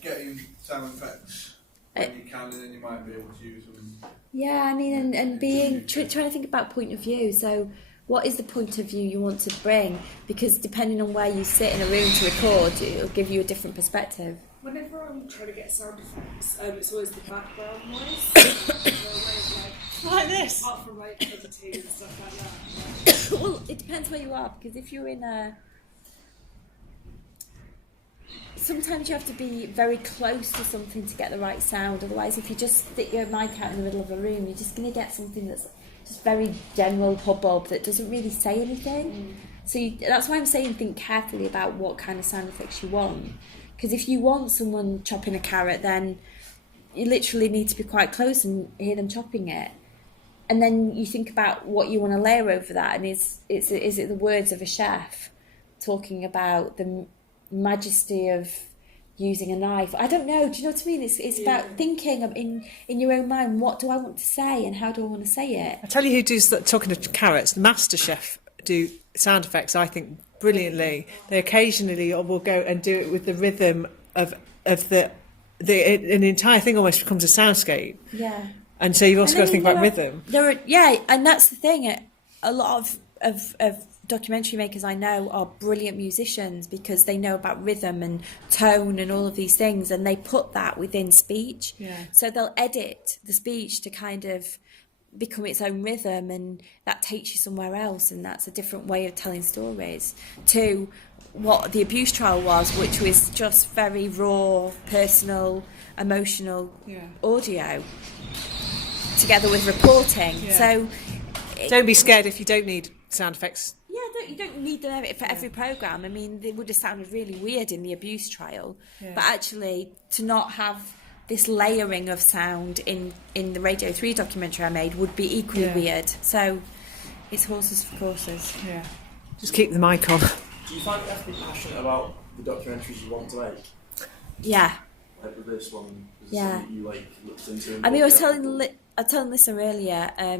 Getting sound effects when you can, and then you might be able to use them. Yeah, I mean, and being trying to think about point of view. So, what is the point of view you want to bring? Because depending on where you sit in a room to record, it'll give you a different perspective. Whenever I'm trying to get sound effects, it's always the background noise. Like this. Apart from like editing and stuff like that. Well, it depends where you are, because if you're in a... Sometimes you have to be very close to something to get the right sound. Otherwise, if you just stick your mic out in the middle of a room, you're just going to get something that's just very general hubbub that doesn't really say anything. So that's why I'm saying think carefully about what kind of sound effects you want. Because if you want someone chopping a carrot, then you literally need to be quite close and hear them chopping it. And then you think about what you want to layer over that, and is it the words of a chef talking about the majesty of using a knife? I don't know. Do you know what I mean? It's about thinking in your own mind, what do I want to say and how do I want to say it? I tell you who does that, talking to carrots, MasterChef do sound effects, I think, brilliantly. They occasionally will go and do it with the rhythm of an entire thing almost becomes a soundscape. Yeah. And so you've also got to think about rhythm. And that's the thing. A lot of documentary makers I know are brilliant musicians because they know about rhythm and tone and all of these things, and they put that within speech. So they'll edit the speech to kind of become its own rhythm, and that takes you somewhere else, and that's a different way of telling stories to what the abuse trial was, which was just very raw, personal, emotional audio together with reporting. So don't be scared if you don't need sound effects. You don't need them for every programme. I mean, they would have sounded really weird in the abuse trial, but actually to not have this layering of sound in the Radio 3 documentary I made would be equally weird. So it's horses for courses. Yeah. Just keep the mic on. Do you find you have to be passionate about the documentaries you want to make? Yeah. Like with this one, is Yeah. it something you looked into? I mean, I was telling Lissa earlier, I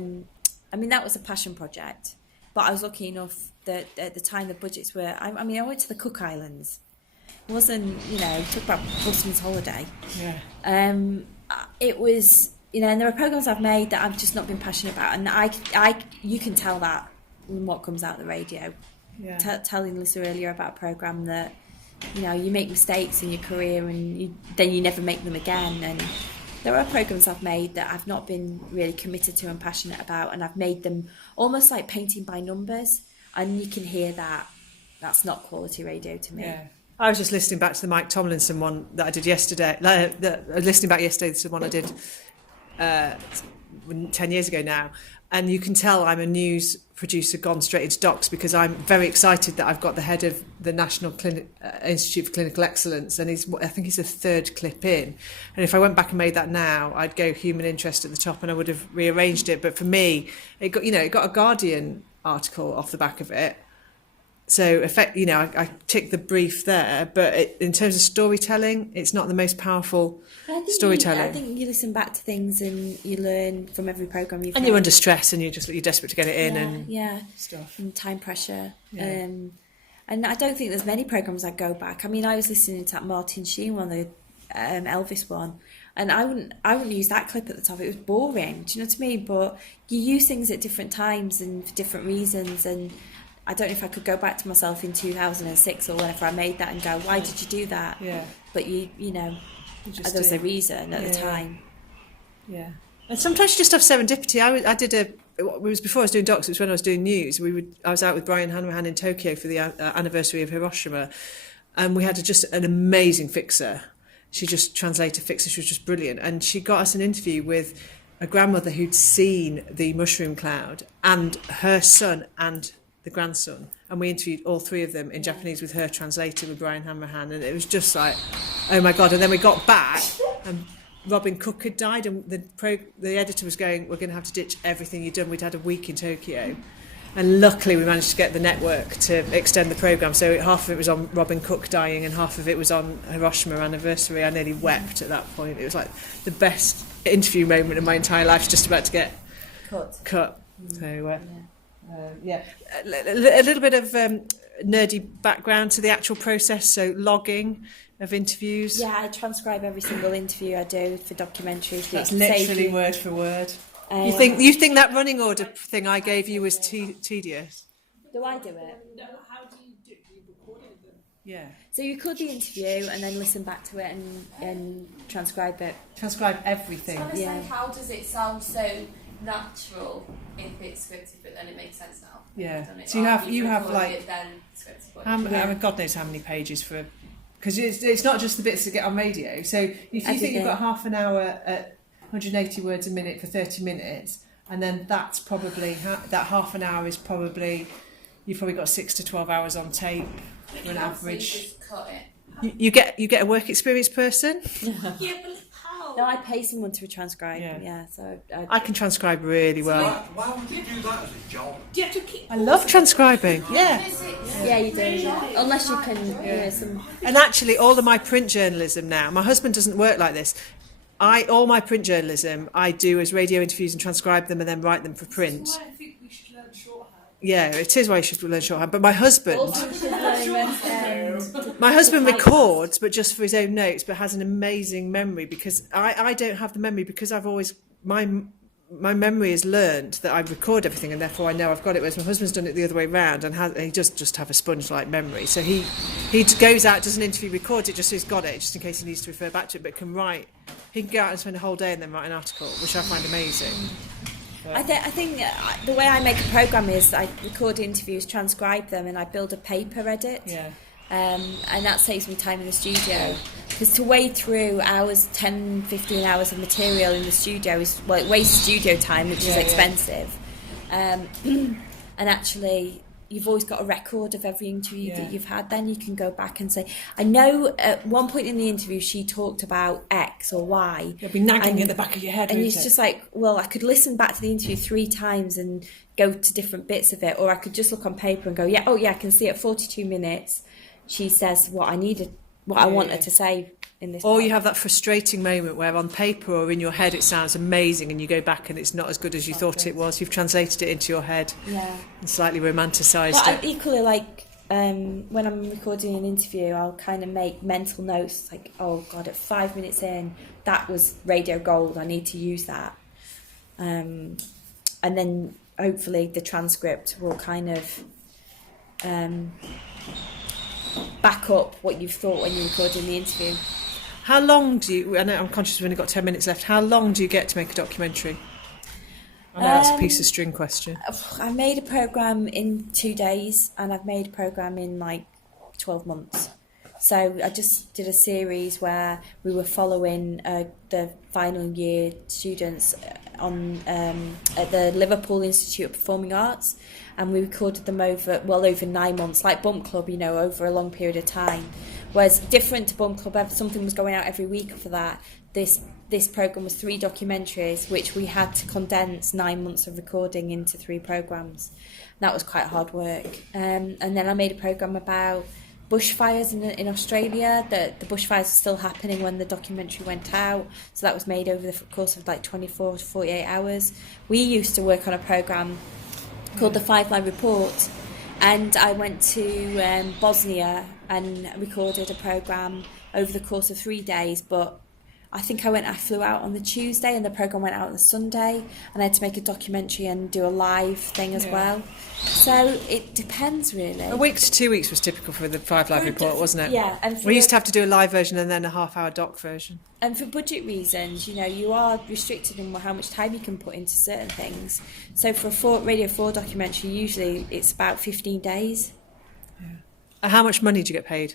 mean, that was a passion project, but I was lucky enough that at the time the budgets were, I went to the Cook Islands. It wasn't, talk about Busman's holiday. It was, and there are programs I've made that I've just not been passionate about, and you can tell that in what comes out of the radio. Telling Lissa earlier about a program that, you make mistakes in your career and then you never make them again. And there are programs I've made that I've not been really committed to and passionate about, and I've made them almost like painting by numbers, and you can hear that that's not quality radio to me. I was just listening back to the Mike Tomlinson one that I did yesterday. Listening back yesterday to the one I did 10 years ago now. And you can tell I'm a news producer gone straight into docs, because I'm very excited that I've got the head of the National Institute for Clinical Excellence, and I think he's the third clip in. And if I went back and made that now, I'd go human interest at the top and I would have rearranged it. But for me, it got a Guardian article off the back of it. So, I tick the brief there, but in terms of storytelling, it's not the most powerful storytelling. I think you listen back to things and you learn from every programme you've and you're under stress and you're desperate to get it in and stuff. And time pressure. Yeah. And I don't think there's many programmes I'd go back. I mean, I was listening to that Martin Sheen one, the Elvis one, and I wouldn't use that clip at the top. It was boring. Do you know what I mean? But you use things at different times and for different reasons, and I don't know if I could go back to myself in 2006 or whenever I made that and go, why did you do that? Yeah. But there was a reason at the time. Yeah. And sometimes you just have serendipity. It was before I was doing docs, it was when I was doing news. I was out with Brian Hanrahan in Tokyo for the anniversary of Hiroshima, and we had just an amazing fixer. She just translated fixer. She was just brilliant. And she got us an interview with a grandmother who'd seen the mushroom cloud, and her son and the grandson, and we interviewed all three of them in Japanese with her translator, with Brian Hanrahan, and it was just like, oh my God. And then we got back and Robin Cook had died, and the editor was going, we're going to have to ditch everything you've done. We'd had a week in Tokyo, and luckily we managed to get the network to extend the programme, so half of it was on Robin Cook dying and half of it was on Hiroshima anniversary. I nearly wept at that point. It was like the best interview moment of my entire life, just about to get cut. So a little bit of nerdy background to the actual process, so logging of interviews. Yeah, I transcribe every single interview I do for documentaries. That's literally word for word. You think that running order thing I gave you was tedious? Do I do it? No, how do you do it? Do you record them? Yeah. So you record the interview and then listen back to it and transcribe it. Transcribe everything. I was gonna say, how does it sound so natural if it's scripted, but then it makes sense now? Yeah. So you have like God knows how many pages for, because it's not just the bits that get on radio. So if you think you've got half an hour at 180 words a minute for 30 minutes, and then that's probably that half an hour is probably you've probably got 6 to 12 hours on tape for an average. Just cut it. You get a work experience person. Yeah, but how? No, I pay someone to transcribe. Yeah, so I can transcribe really well. Why would you do that as a job? Do you have to keep? I love transcribing. Yeah. Yeah, you do. Unless you can, some. And actually, all of my print journalism now, my husband doesn't work like this. All my print journalism I do as radio interviews and transcribe them and then write them for print. That's why I think we should learn shorthand. Yeah, it is why you should learn shorthand. But my husband records, but just for his own notes, but has an amazing memory, because I don't have the memory, because I've always my memory has learned that I record everything and therefore I know I've got it, whereas my husband's done it the other way around and he does just have a sponge-like memory. So he goes out, does an interview, records it just so he's got it, just in case he needs to refer back to it, but he can go out and spend a whole day and then write an article, which I find amazing. I think the way I make a programme is I record interviews, transcribe them, and I build a paper edit. Yeah. And that saves me time in the studio, because to wade through 10-15 hours of material in the studio is it wastes studio time, which is expensive. And actually you've always got a record of every interview that you've had. Then you can go back and say, I know at one point in the interview she talked about X or Y. You'll be nagging in the back of your head. And it's just like, well, I could listen back to the interview 3 times and go to different bits of it, or I could just look on paper and go, I can see at 42 minutes she says what I needed, what I want her to say in this. Or you have that frustrating moment where on paper or in your head it sounds amazing and you go back and it's not as good as you thought it was. You've translated it into your head and slightly romanticised it. Equally, like when I'm recording an interview, I'll kind of make mental notes like, oh God, at 5 minutes in, that was radio gold, I need to use that. And then hopefully the transcript will kind of back up what you've thought when you're recording the interview. How long do you, I know I'm conscious we've only got 10 minutes left, how long do you get to make a documentary? I know that's a piece of string question. I made a programme in 2 days and I've made a programme in like 12 months. So I just did a series where we were following the final year students at the Liverpool Institute of Performing Arts, and we recorded them over 9 months, like Bump Club, over a long period of time. Whereas different to Bump Club, something was going out every week for that. This programme was 3 documentaries, which we had to condense 9 months of recording into 3 programmes. That was quite hard work. And then I made a programme about bushfires in Australia. The bushfires were still happening when the documentary went out, so that was made over the course of like 24 to 48 hours. We used to work on a programme called the 5 Line Report, and I went to Bosnia and recorded a programme over the course of 3 days, but I think I flew out on the Tuesday and the programme went out on the Sunday, and I had to make a documentary and do a live thing as well. So it depends, really. A week to 2 weeks was typical for the 5 Live Report, wasn't it? Yeah. And we used to have to do a live version and then a half-hour doc version. And for budget reasons, you are restricted in how much time you can put into certain things. So for a Radio 4 documentary, usually it's about 15 days. Yeah. And how much money do you get paid?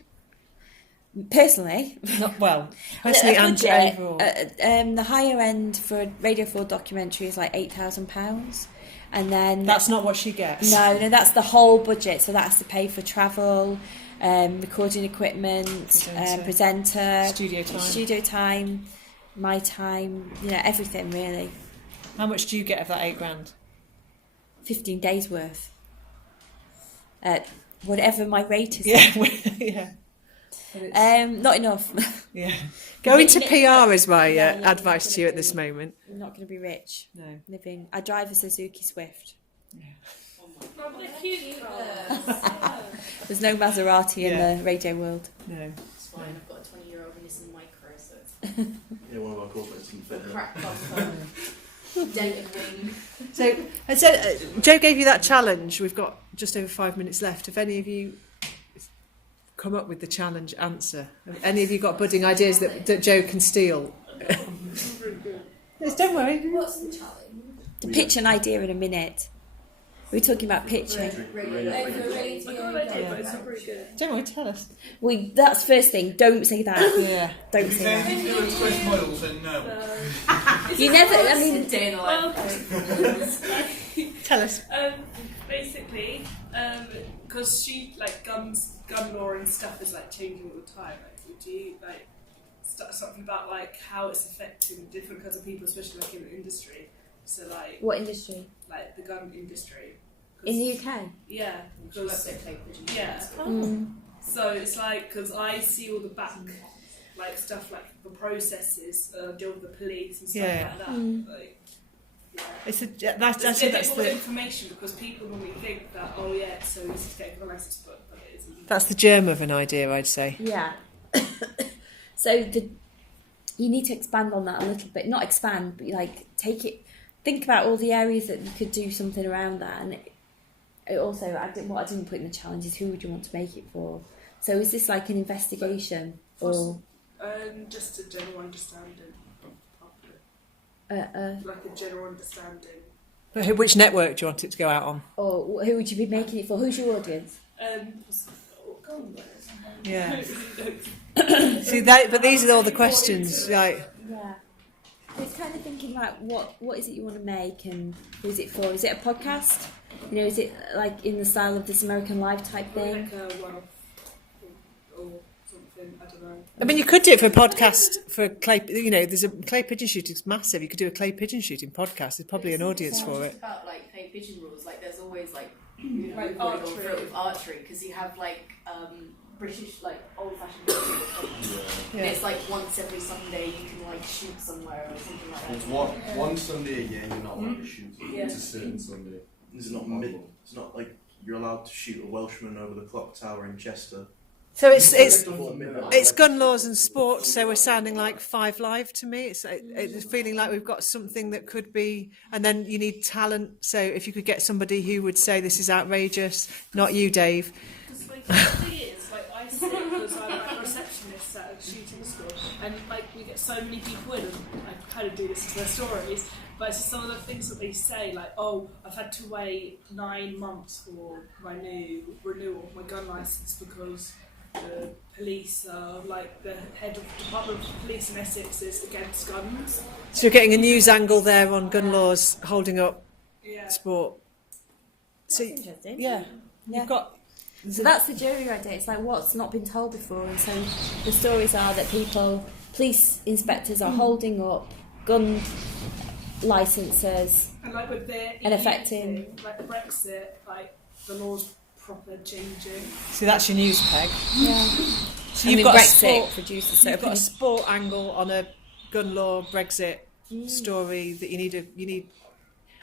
Personally, personally and overall. The higher end for a Radio 4 documentary is like £8,000, and then that's not what she gets. No, that's the whole budget. So that has to pay for travel, recording equipment, presenter, studio time, my time, everything really. How much do you get of that £8,000? 15 days worth. Whatever my rate is. Yeah. Not enough. Yeah. Going to PR is my advice to you at this moment. I'm not going to be rich. No. Living. I drive a Suzuki Swift. Yeah. There's no Maserati in the radio world. No. It's fine. I've got a 20-year-old Nissan Micro, so Yeah, one of our corporates didn't fit her. Dented wing. So, Joe gave you that challenge. We've got just over 5 minutes left. If any of you come up with the challenge answer, have any of you got budding ideas that Joe can steal? Don't worry. What's the challenge? To pitch an idea in a minute. We're talking about pitching. Don't worry, tell us. That's first thing. Don't say that. Yeah. Don't say that. If you do express models, then no. You never. I mean, day in the life. Tell us. Basically, because gun law and stuff is like changing all the time. Like, would you start something about how it's affecting different kinds of people, especially in the industry? So what industry? Like the gun industry. In the UK? Yeah. Because yeah. Oh. So it's because I see all the back stuff the processes, deal with the police and stuff like that. It's a bit more information, because people normally think that so easy to get a license, but it isn't. That's the germ of an idea, I'd say. Yeah. So you need to expand on that a little bit. Not expand, but take it. Think about all the areas that you could do something around that, and what I didn't put in the challenge is who would you want to make it for. So is this an investigation or just a general understanding? A general understanding. But which network do you want it to go out on? Or who would you be making it for? Who's your audience? Yeah. See that, but these are all the questions. Yeah. It's kind of thinking about what is it you want to make and who's it for? Is it a podcast? Is it in the style of This American Life type thing? Or something, I don't know. I mean, you could do it for a podcast for clay. There's a clay pigeon shooting. It's massive. You could do a clay pigeon shooting podcast. There's probably an audience for it. About clay pigeon rules, there's always archery. With archery, because you have British old-fashioned stuff. And it's once every Sunday you can shoot somewhere or something like that. It's one Sunday a year you're not allowed to shoot. It's a certain Sunday. It's not you're allowed to shoot a Welshman over the clock tower in Chester. So it's gun laws and sport. So we're sounding like 5 Live to me. It's feeling like we've got something that could be, and then you need talent. So if you could get somebody who would say this is outrageous, not you, Dave. The thing is, I sit because I'm a receptionist at a shooting school, and we get so many people in, and I kind of do this to their stories, but it's just some of the things that they say, I've had to wait 9 months for my new renewal of my gun license because the police are, like the head of the Department of Police in Essex is against guns. So you're getting a news angle there on gun laws holding up sport. So, That's interesting. yeah, you've got. So that's the jury idea. It's like what's not been told before, and so the stories are that police inspectors are holding up gun licenses And like with the and affecting. thing, like the Brexit, like the laws proper changing. See, that's your news peg. Yeah. So I you've mean, got Brexit a sport produces You've got a sport angle on a gun law Brexit story that you need.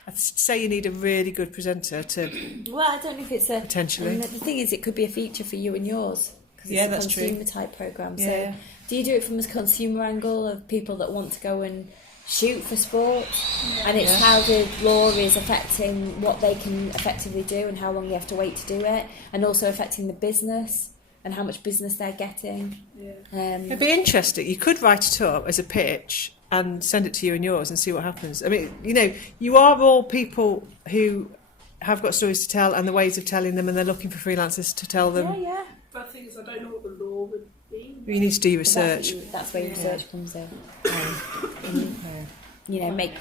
I'd say you need a really good presenter to. Well, I don't know if it's a potentially. And the thing is, it could be a feature for you and yours because it's Yeah, a that's true. consumer type program. Yeah. So, do you do it from a consumer angle of people that want to go and shoot for sport, and it's how the law is affecting what they can effectively do and how long you have to wait to do it, and also affecting the business and how much business they're getting. It'd be interesting. You could write it up as a pitch and send it to you and yours and see what happens. I mean, you are all people who have got stories to tell and the ways of telling them, and they're looking for freelancers to tell them. Yeah. But the thing is, I don't know what the law would be. You need to do your research. That's where your research comes in. Make. It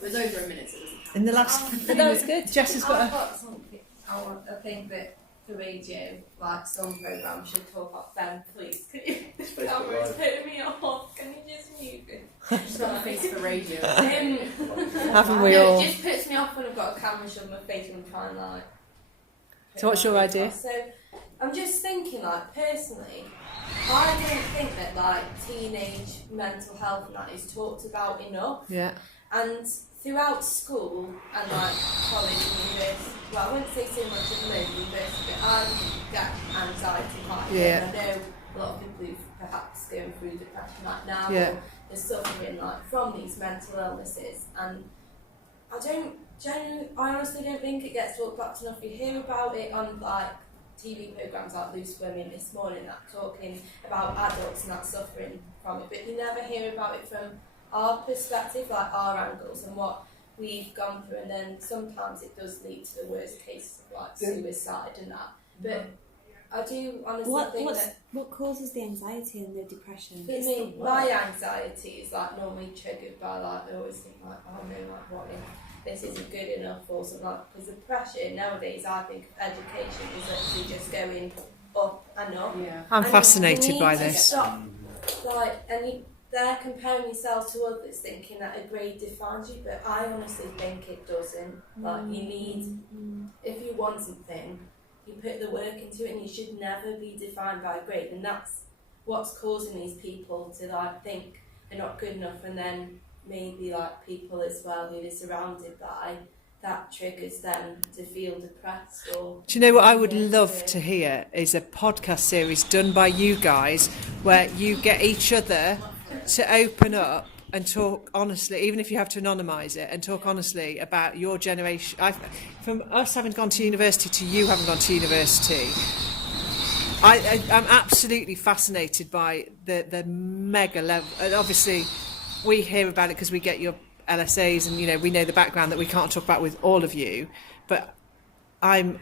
was over a minute. So in the last. But that was good. Jess has got I've got something. I think that the radio, like some programme, should talk about them. Please, can you? The camera's putting me off. Can you just mute it? She's got a face for radio. Haven't we all? It just puts me off when I've got a camera shoved in my face and I'm trying like. So what's your idea? So I'm just thinking, like, personally, I don't think that like teenage mental health and that is talked about enough. Yeah. And throughout school and like college and university, well, I wouldn't say so much at the moment, university, but I get anxiety quite a bit. Yeah. And I know a lot of people who've perhaps going through depression like now, Yeah. or they're suffering like from these mental illnesses, and I honestly don't think it gets talked about enough. You hear about it on like TV programmes like Loose Women this morning that talking about adults and that suffering from it, but you never hear about it from our perspective, like our angles and what we've gone through, and then sometimes it does lead to the worst cases of like suicide and that. But I do honestly think that what causes the anxiety and the depression? for me, my anxiety is like normally triggered by like I always think like, oh no, like what if this isn't good enough or something like, because the pressure nowadays, I think education is actually just going up and up. Yeah. I'm And fascinated you need by to this. Stop, they're comparing yourself to others, thinking that a grade defines you, but I honestly think it doesn't. Like you need, if you want something, you put the work into it, and you should never be defined by a grade, and that's what's causing these people to like think they're not good enough, and then maybe like people as well who they're surrounded by, that triggers them to feel depressed. Or Do you know what I would love to hear is a podcast series done by you guys where you get each other to open up and talk honestly, even if you have to anonymise it, and talk honestly about your generation. From us having gone to university to you having gone to university, I'm absolutely fascinated by the mega level. And obviously, we hear about it because we get your LSAs, and we know the background that we can't talk about with all of you. But I'm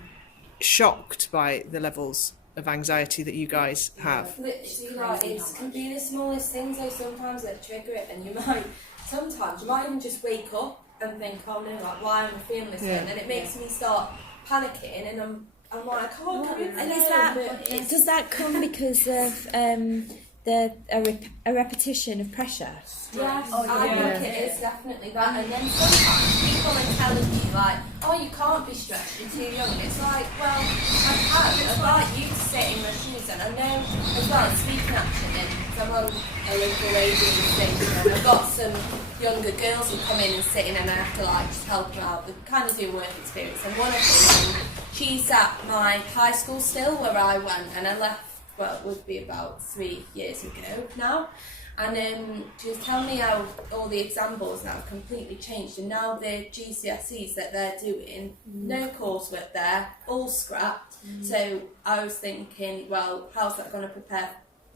shocked by the levels of anxiety that you guys have. Literally, like, it can be the smallest things though sometimes that trigger it, and you might even just wake up and think, oh no, like why am I feeling this way? And then it makes me start panicking, and I'm like, oh, can we And does that come because of a repetition of pressure? Yes, I think it is definitely that. And then sometimes people are telling you like, oh, you can't be stressed, you're too young. And it's like, well, I'd like you to sit in my shoes, and I know as well, speaking actually, I'm on a local radio station, and I've got some younger girls who come in and sit in, and I have to like just help them out. They kind of do work experience, and one of them, she's at my high school still where I went, and I left. Well, it would be about 3 years ago now, and she was telling me how all the exam boards now have completely changed, and now the GCSEs that they're doing, no coursework there, all scrapped. So I was thinking, well, how's that going to prepare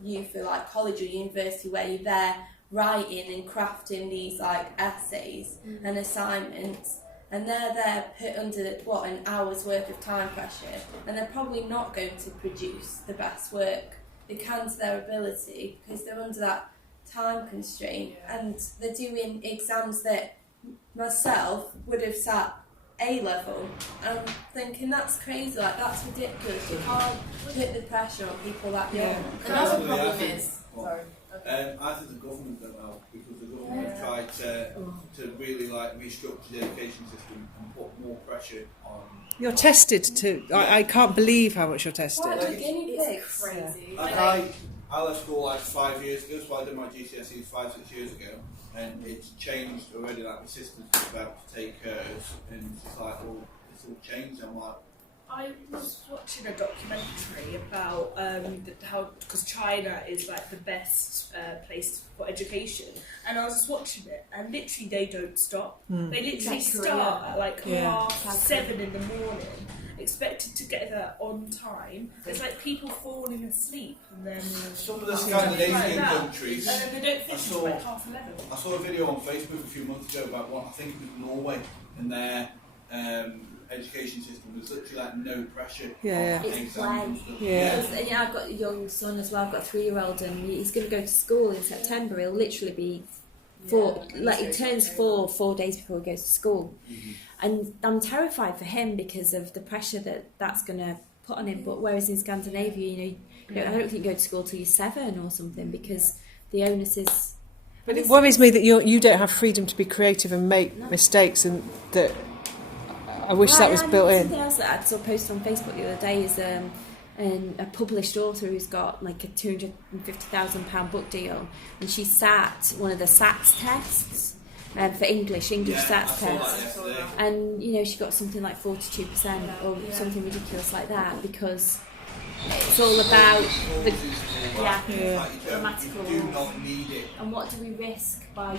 you for like college or university where you're there writing and crafting these like essays and assignments, and they're there put under an hour's worth of time pressure, and they're probably not going to produce the best work they can to their ability because they're under that time constraint, and they're doing exams that myself would have sat A level, and I'm thinking that's crazy, like that's ridiculous. You can't put the pressure on people that young. Another problem is, I think the government don't help, because the government have tried to really like restructure the education system and put more pressure on. You're tested to. I can't believe how much you're tested. It's crazy. I left school like 5 years ago, so I did my GCSEs 5-6 years ago, and it's changed already. Like the system's about to take hers, and it's like, well, it's all changed. I'm like, I was watching a documentary about how, because China is like the best place for education, and I was just watching it, and literally they don't stop. They literally start at like 7:30 in the morning, expected to get there on time. It's like people falling asleep, and then some of the Scandinavian countries, and then they don't finish until like 11:30. I saw a video on Facebook a few months ago about one, I think it was Norway, and their education system was literally like no pressure. It's play. Yeah, I've got a young son as well. I've got a 3-year-old, and he's going to go to school in September. He'll literally be he turns 4 days before he goes to school, and I'm terrified for him because of the pressure that's going to put on him. But whereas in Scandinavia, I don't think you go to school till you're 7 or something, because the onus is. But it worries me that you don't have freedom to be creative and make mistakes, and that. I wish that was built in. Something else that I saw posted on Facebook the other day is a published author who's got like a £250,000 book deal, and she sat one of the SATs tests for English SATs test, and she got something like 42% or something ridiculous like that, because it's all about the grammatical and what do we risk by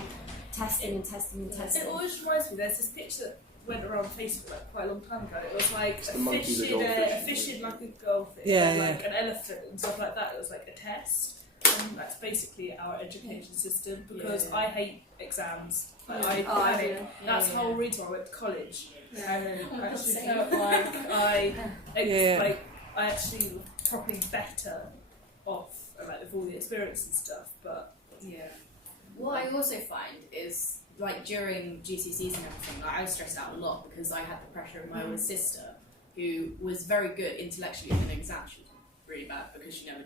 testing. It always reminds me, there's this picture that went around Facebook like quite a long time ago. It was like a fish in like a goldfish, like an elephant and stuff like that. It was like a test, and that's basically our education system, because I hate exams. Like, that's the whole reason I went to college, and I actually felt like I actually was probably better off like with all the experience and stuff. But what I also find is, like during GCSEs and everything, I was stressed out a lot because I had the pressure of my older sister, who was very good intellectually in the exam. She was really bad because she never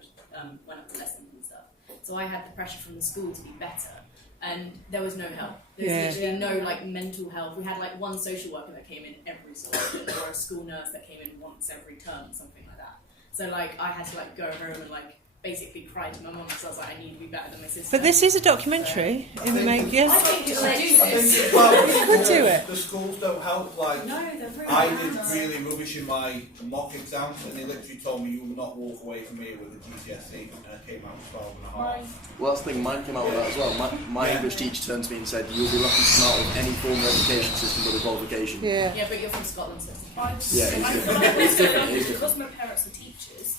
went up to lessons and stuff. So I had the pressure from the school to be better, and there was no help. There was literally no like mental health. We had like one social worker that came in every so often, or a school nurse that came in once every term, something like that. So like I had to like go home and like basically cried to my mum because I was like, I need to be better than my sister. But this is a documentary in the making. I think you could do it. The schools don't help. Like, I did really rubbish in my mock exams, and they literally told me you will not walk away from here with a GCSE, and I came out with 12 and a half. Well, that's the thing, mine came out with that as well. My English teacher turned to me and said, you'll be lucky to come out of any form of education system with a qualification. Yeah, but you're from Scotland, so it's different. Because my parents are teachers,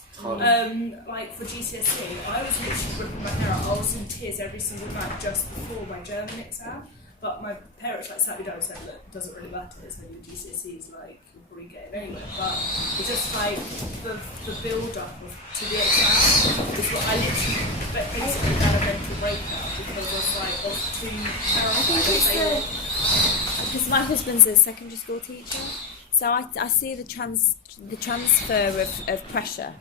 like for GCSE, I was literally ripping my hair out. I was in tears every single night just before my German exam. But my parents like sat me down and said, look, it doesn't really matter, it's only GCSEs, like you'll probably get it anyway. But it's just like the build up to the exam is what I literally basically had a mental breakdown because I was like, I was too terrified. Because my husband's a secondary school teacher, so I see the transfer of pressure.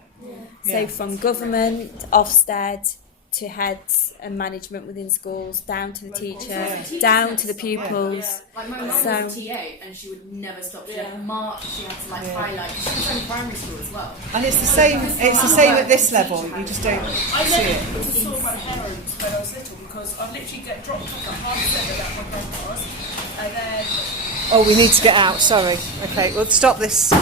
So from government, Ofsted, to heads and management within schools, down to the teacher, down to the pupils. Like my mum was a TA, and she would never stop. She had mark. She had to like highlight. She was in primary school as well. And it's the same. It's the same at this level. You just don't see it. I never saw my parents when I was little because I'd literally get dropped off at 7:30 at my grandpa's, and then. Oh, we need to get out. Sorry. Okay, we'll stop this.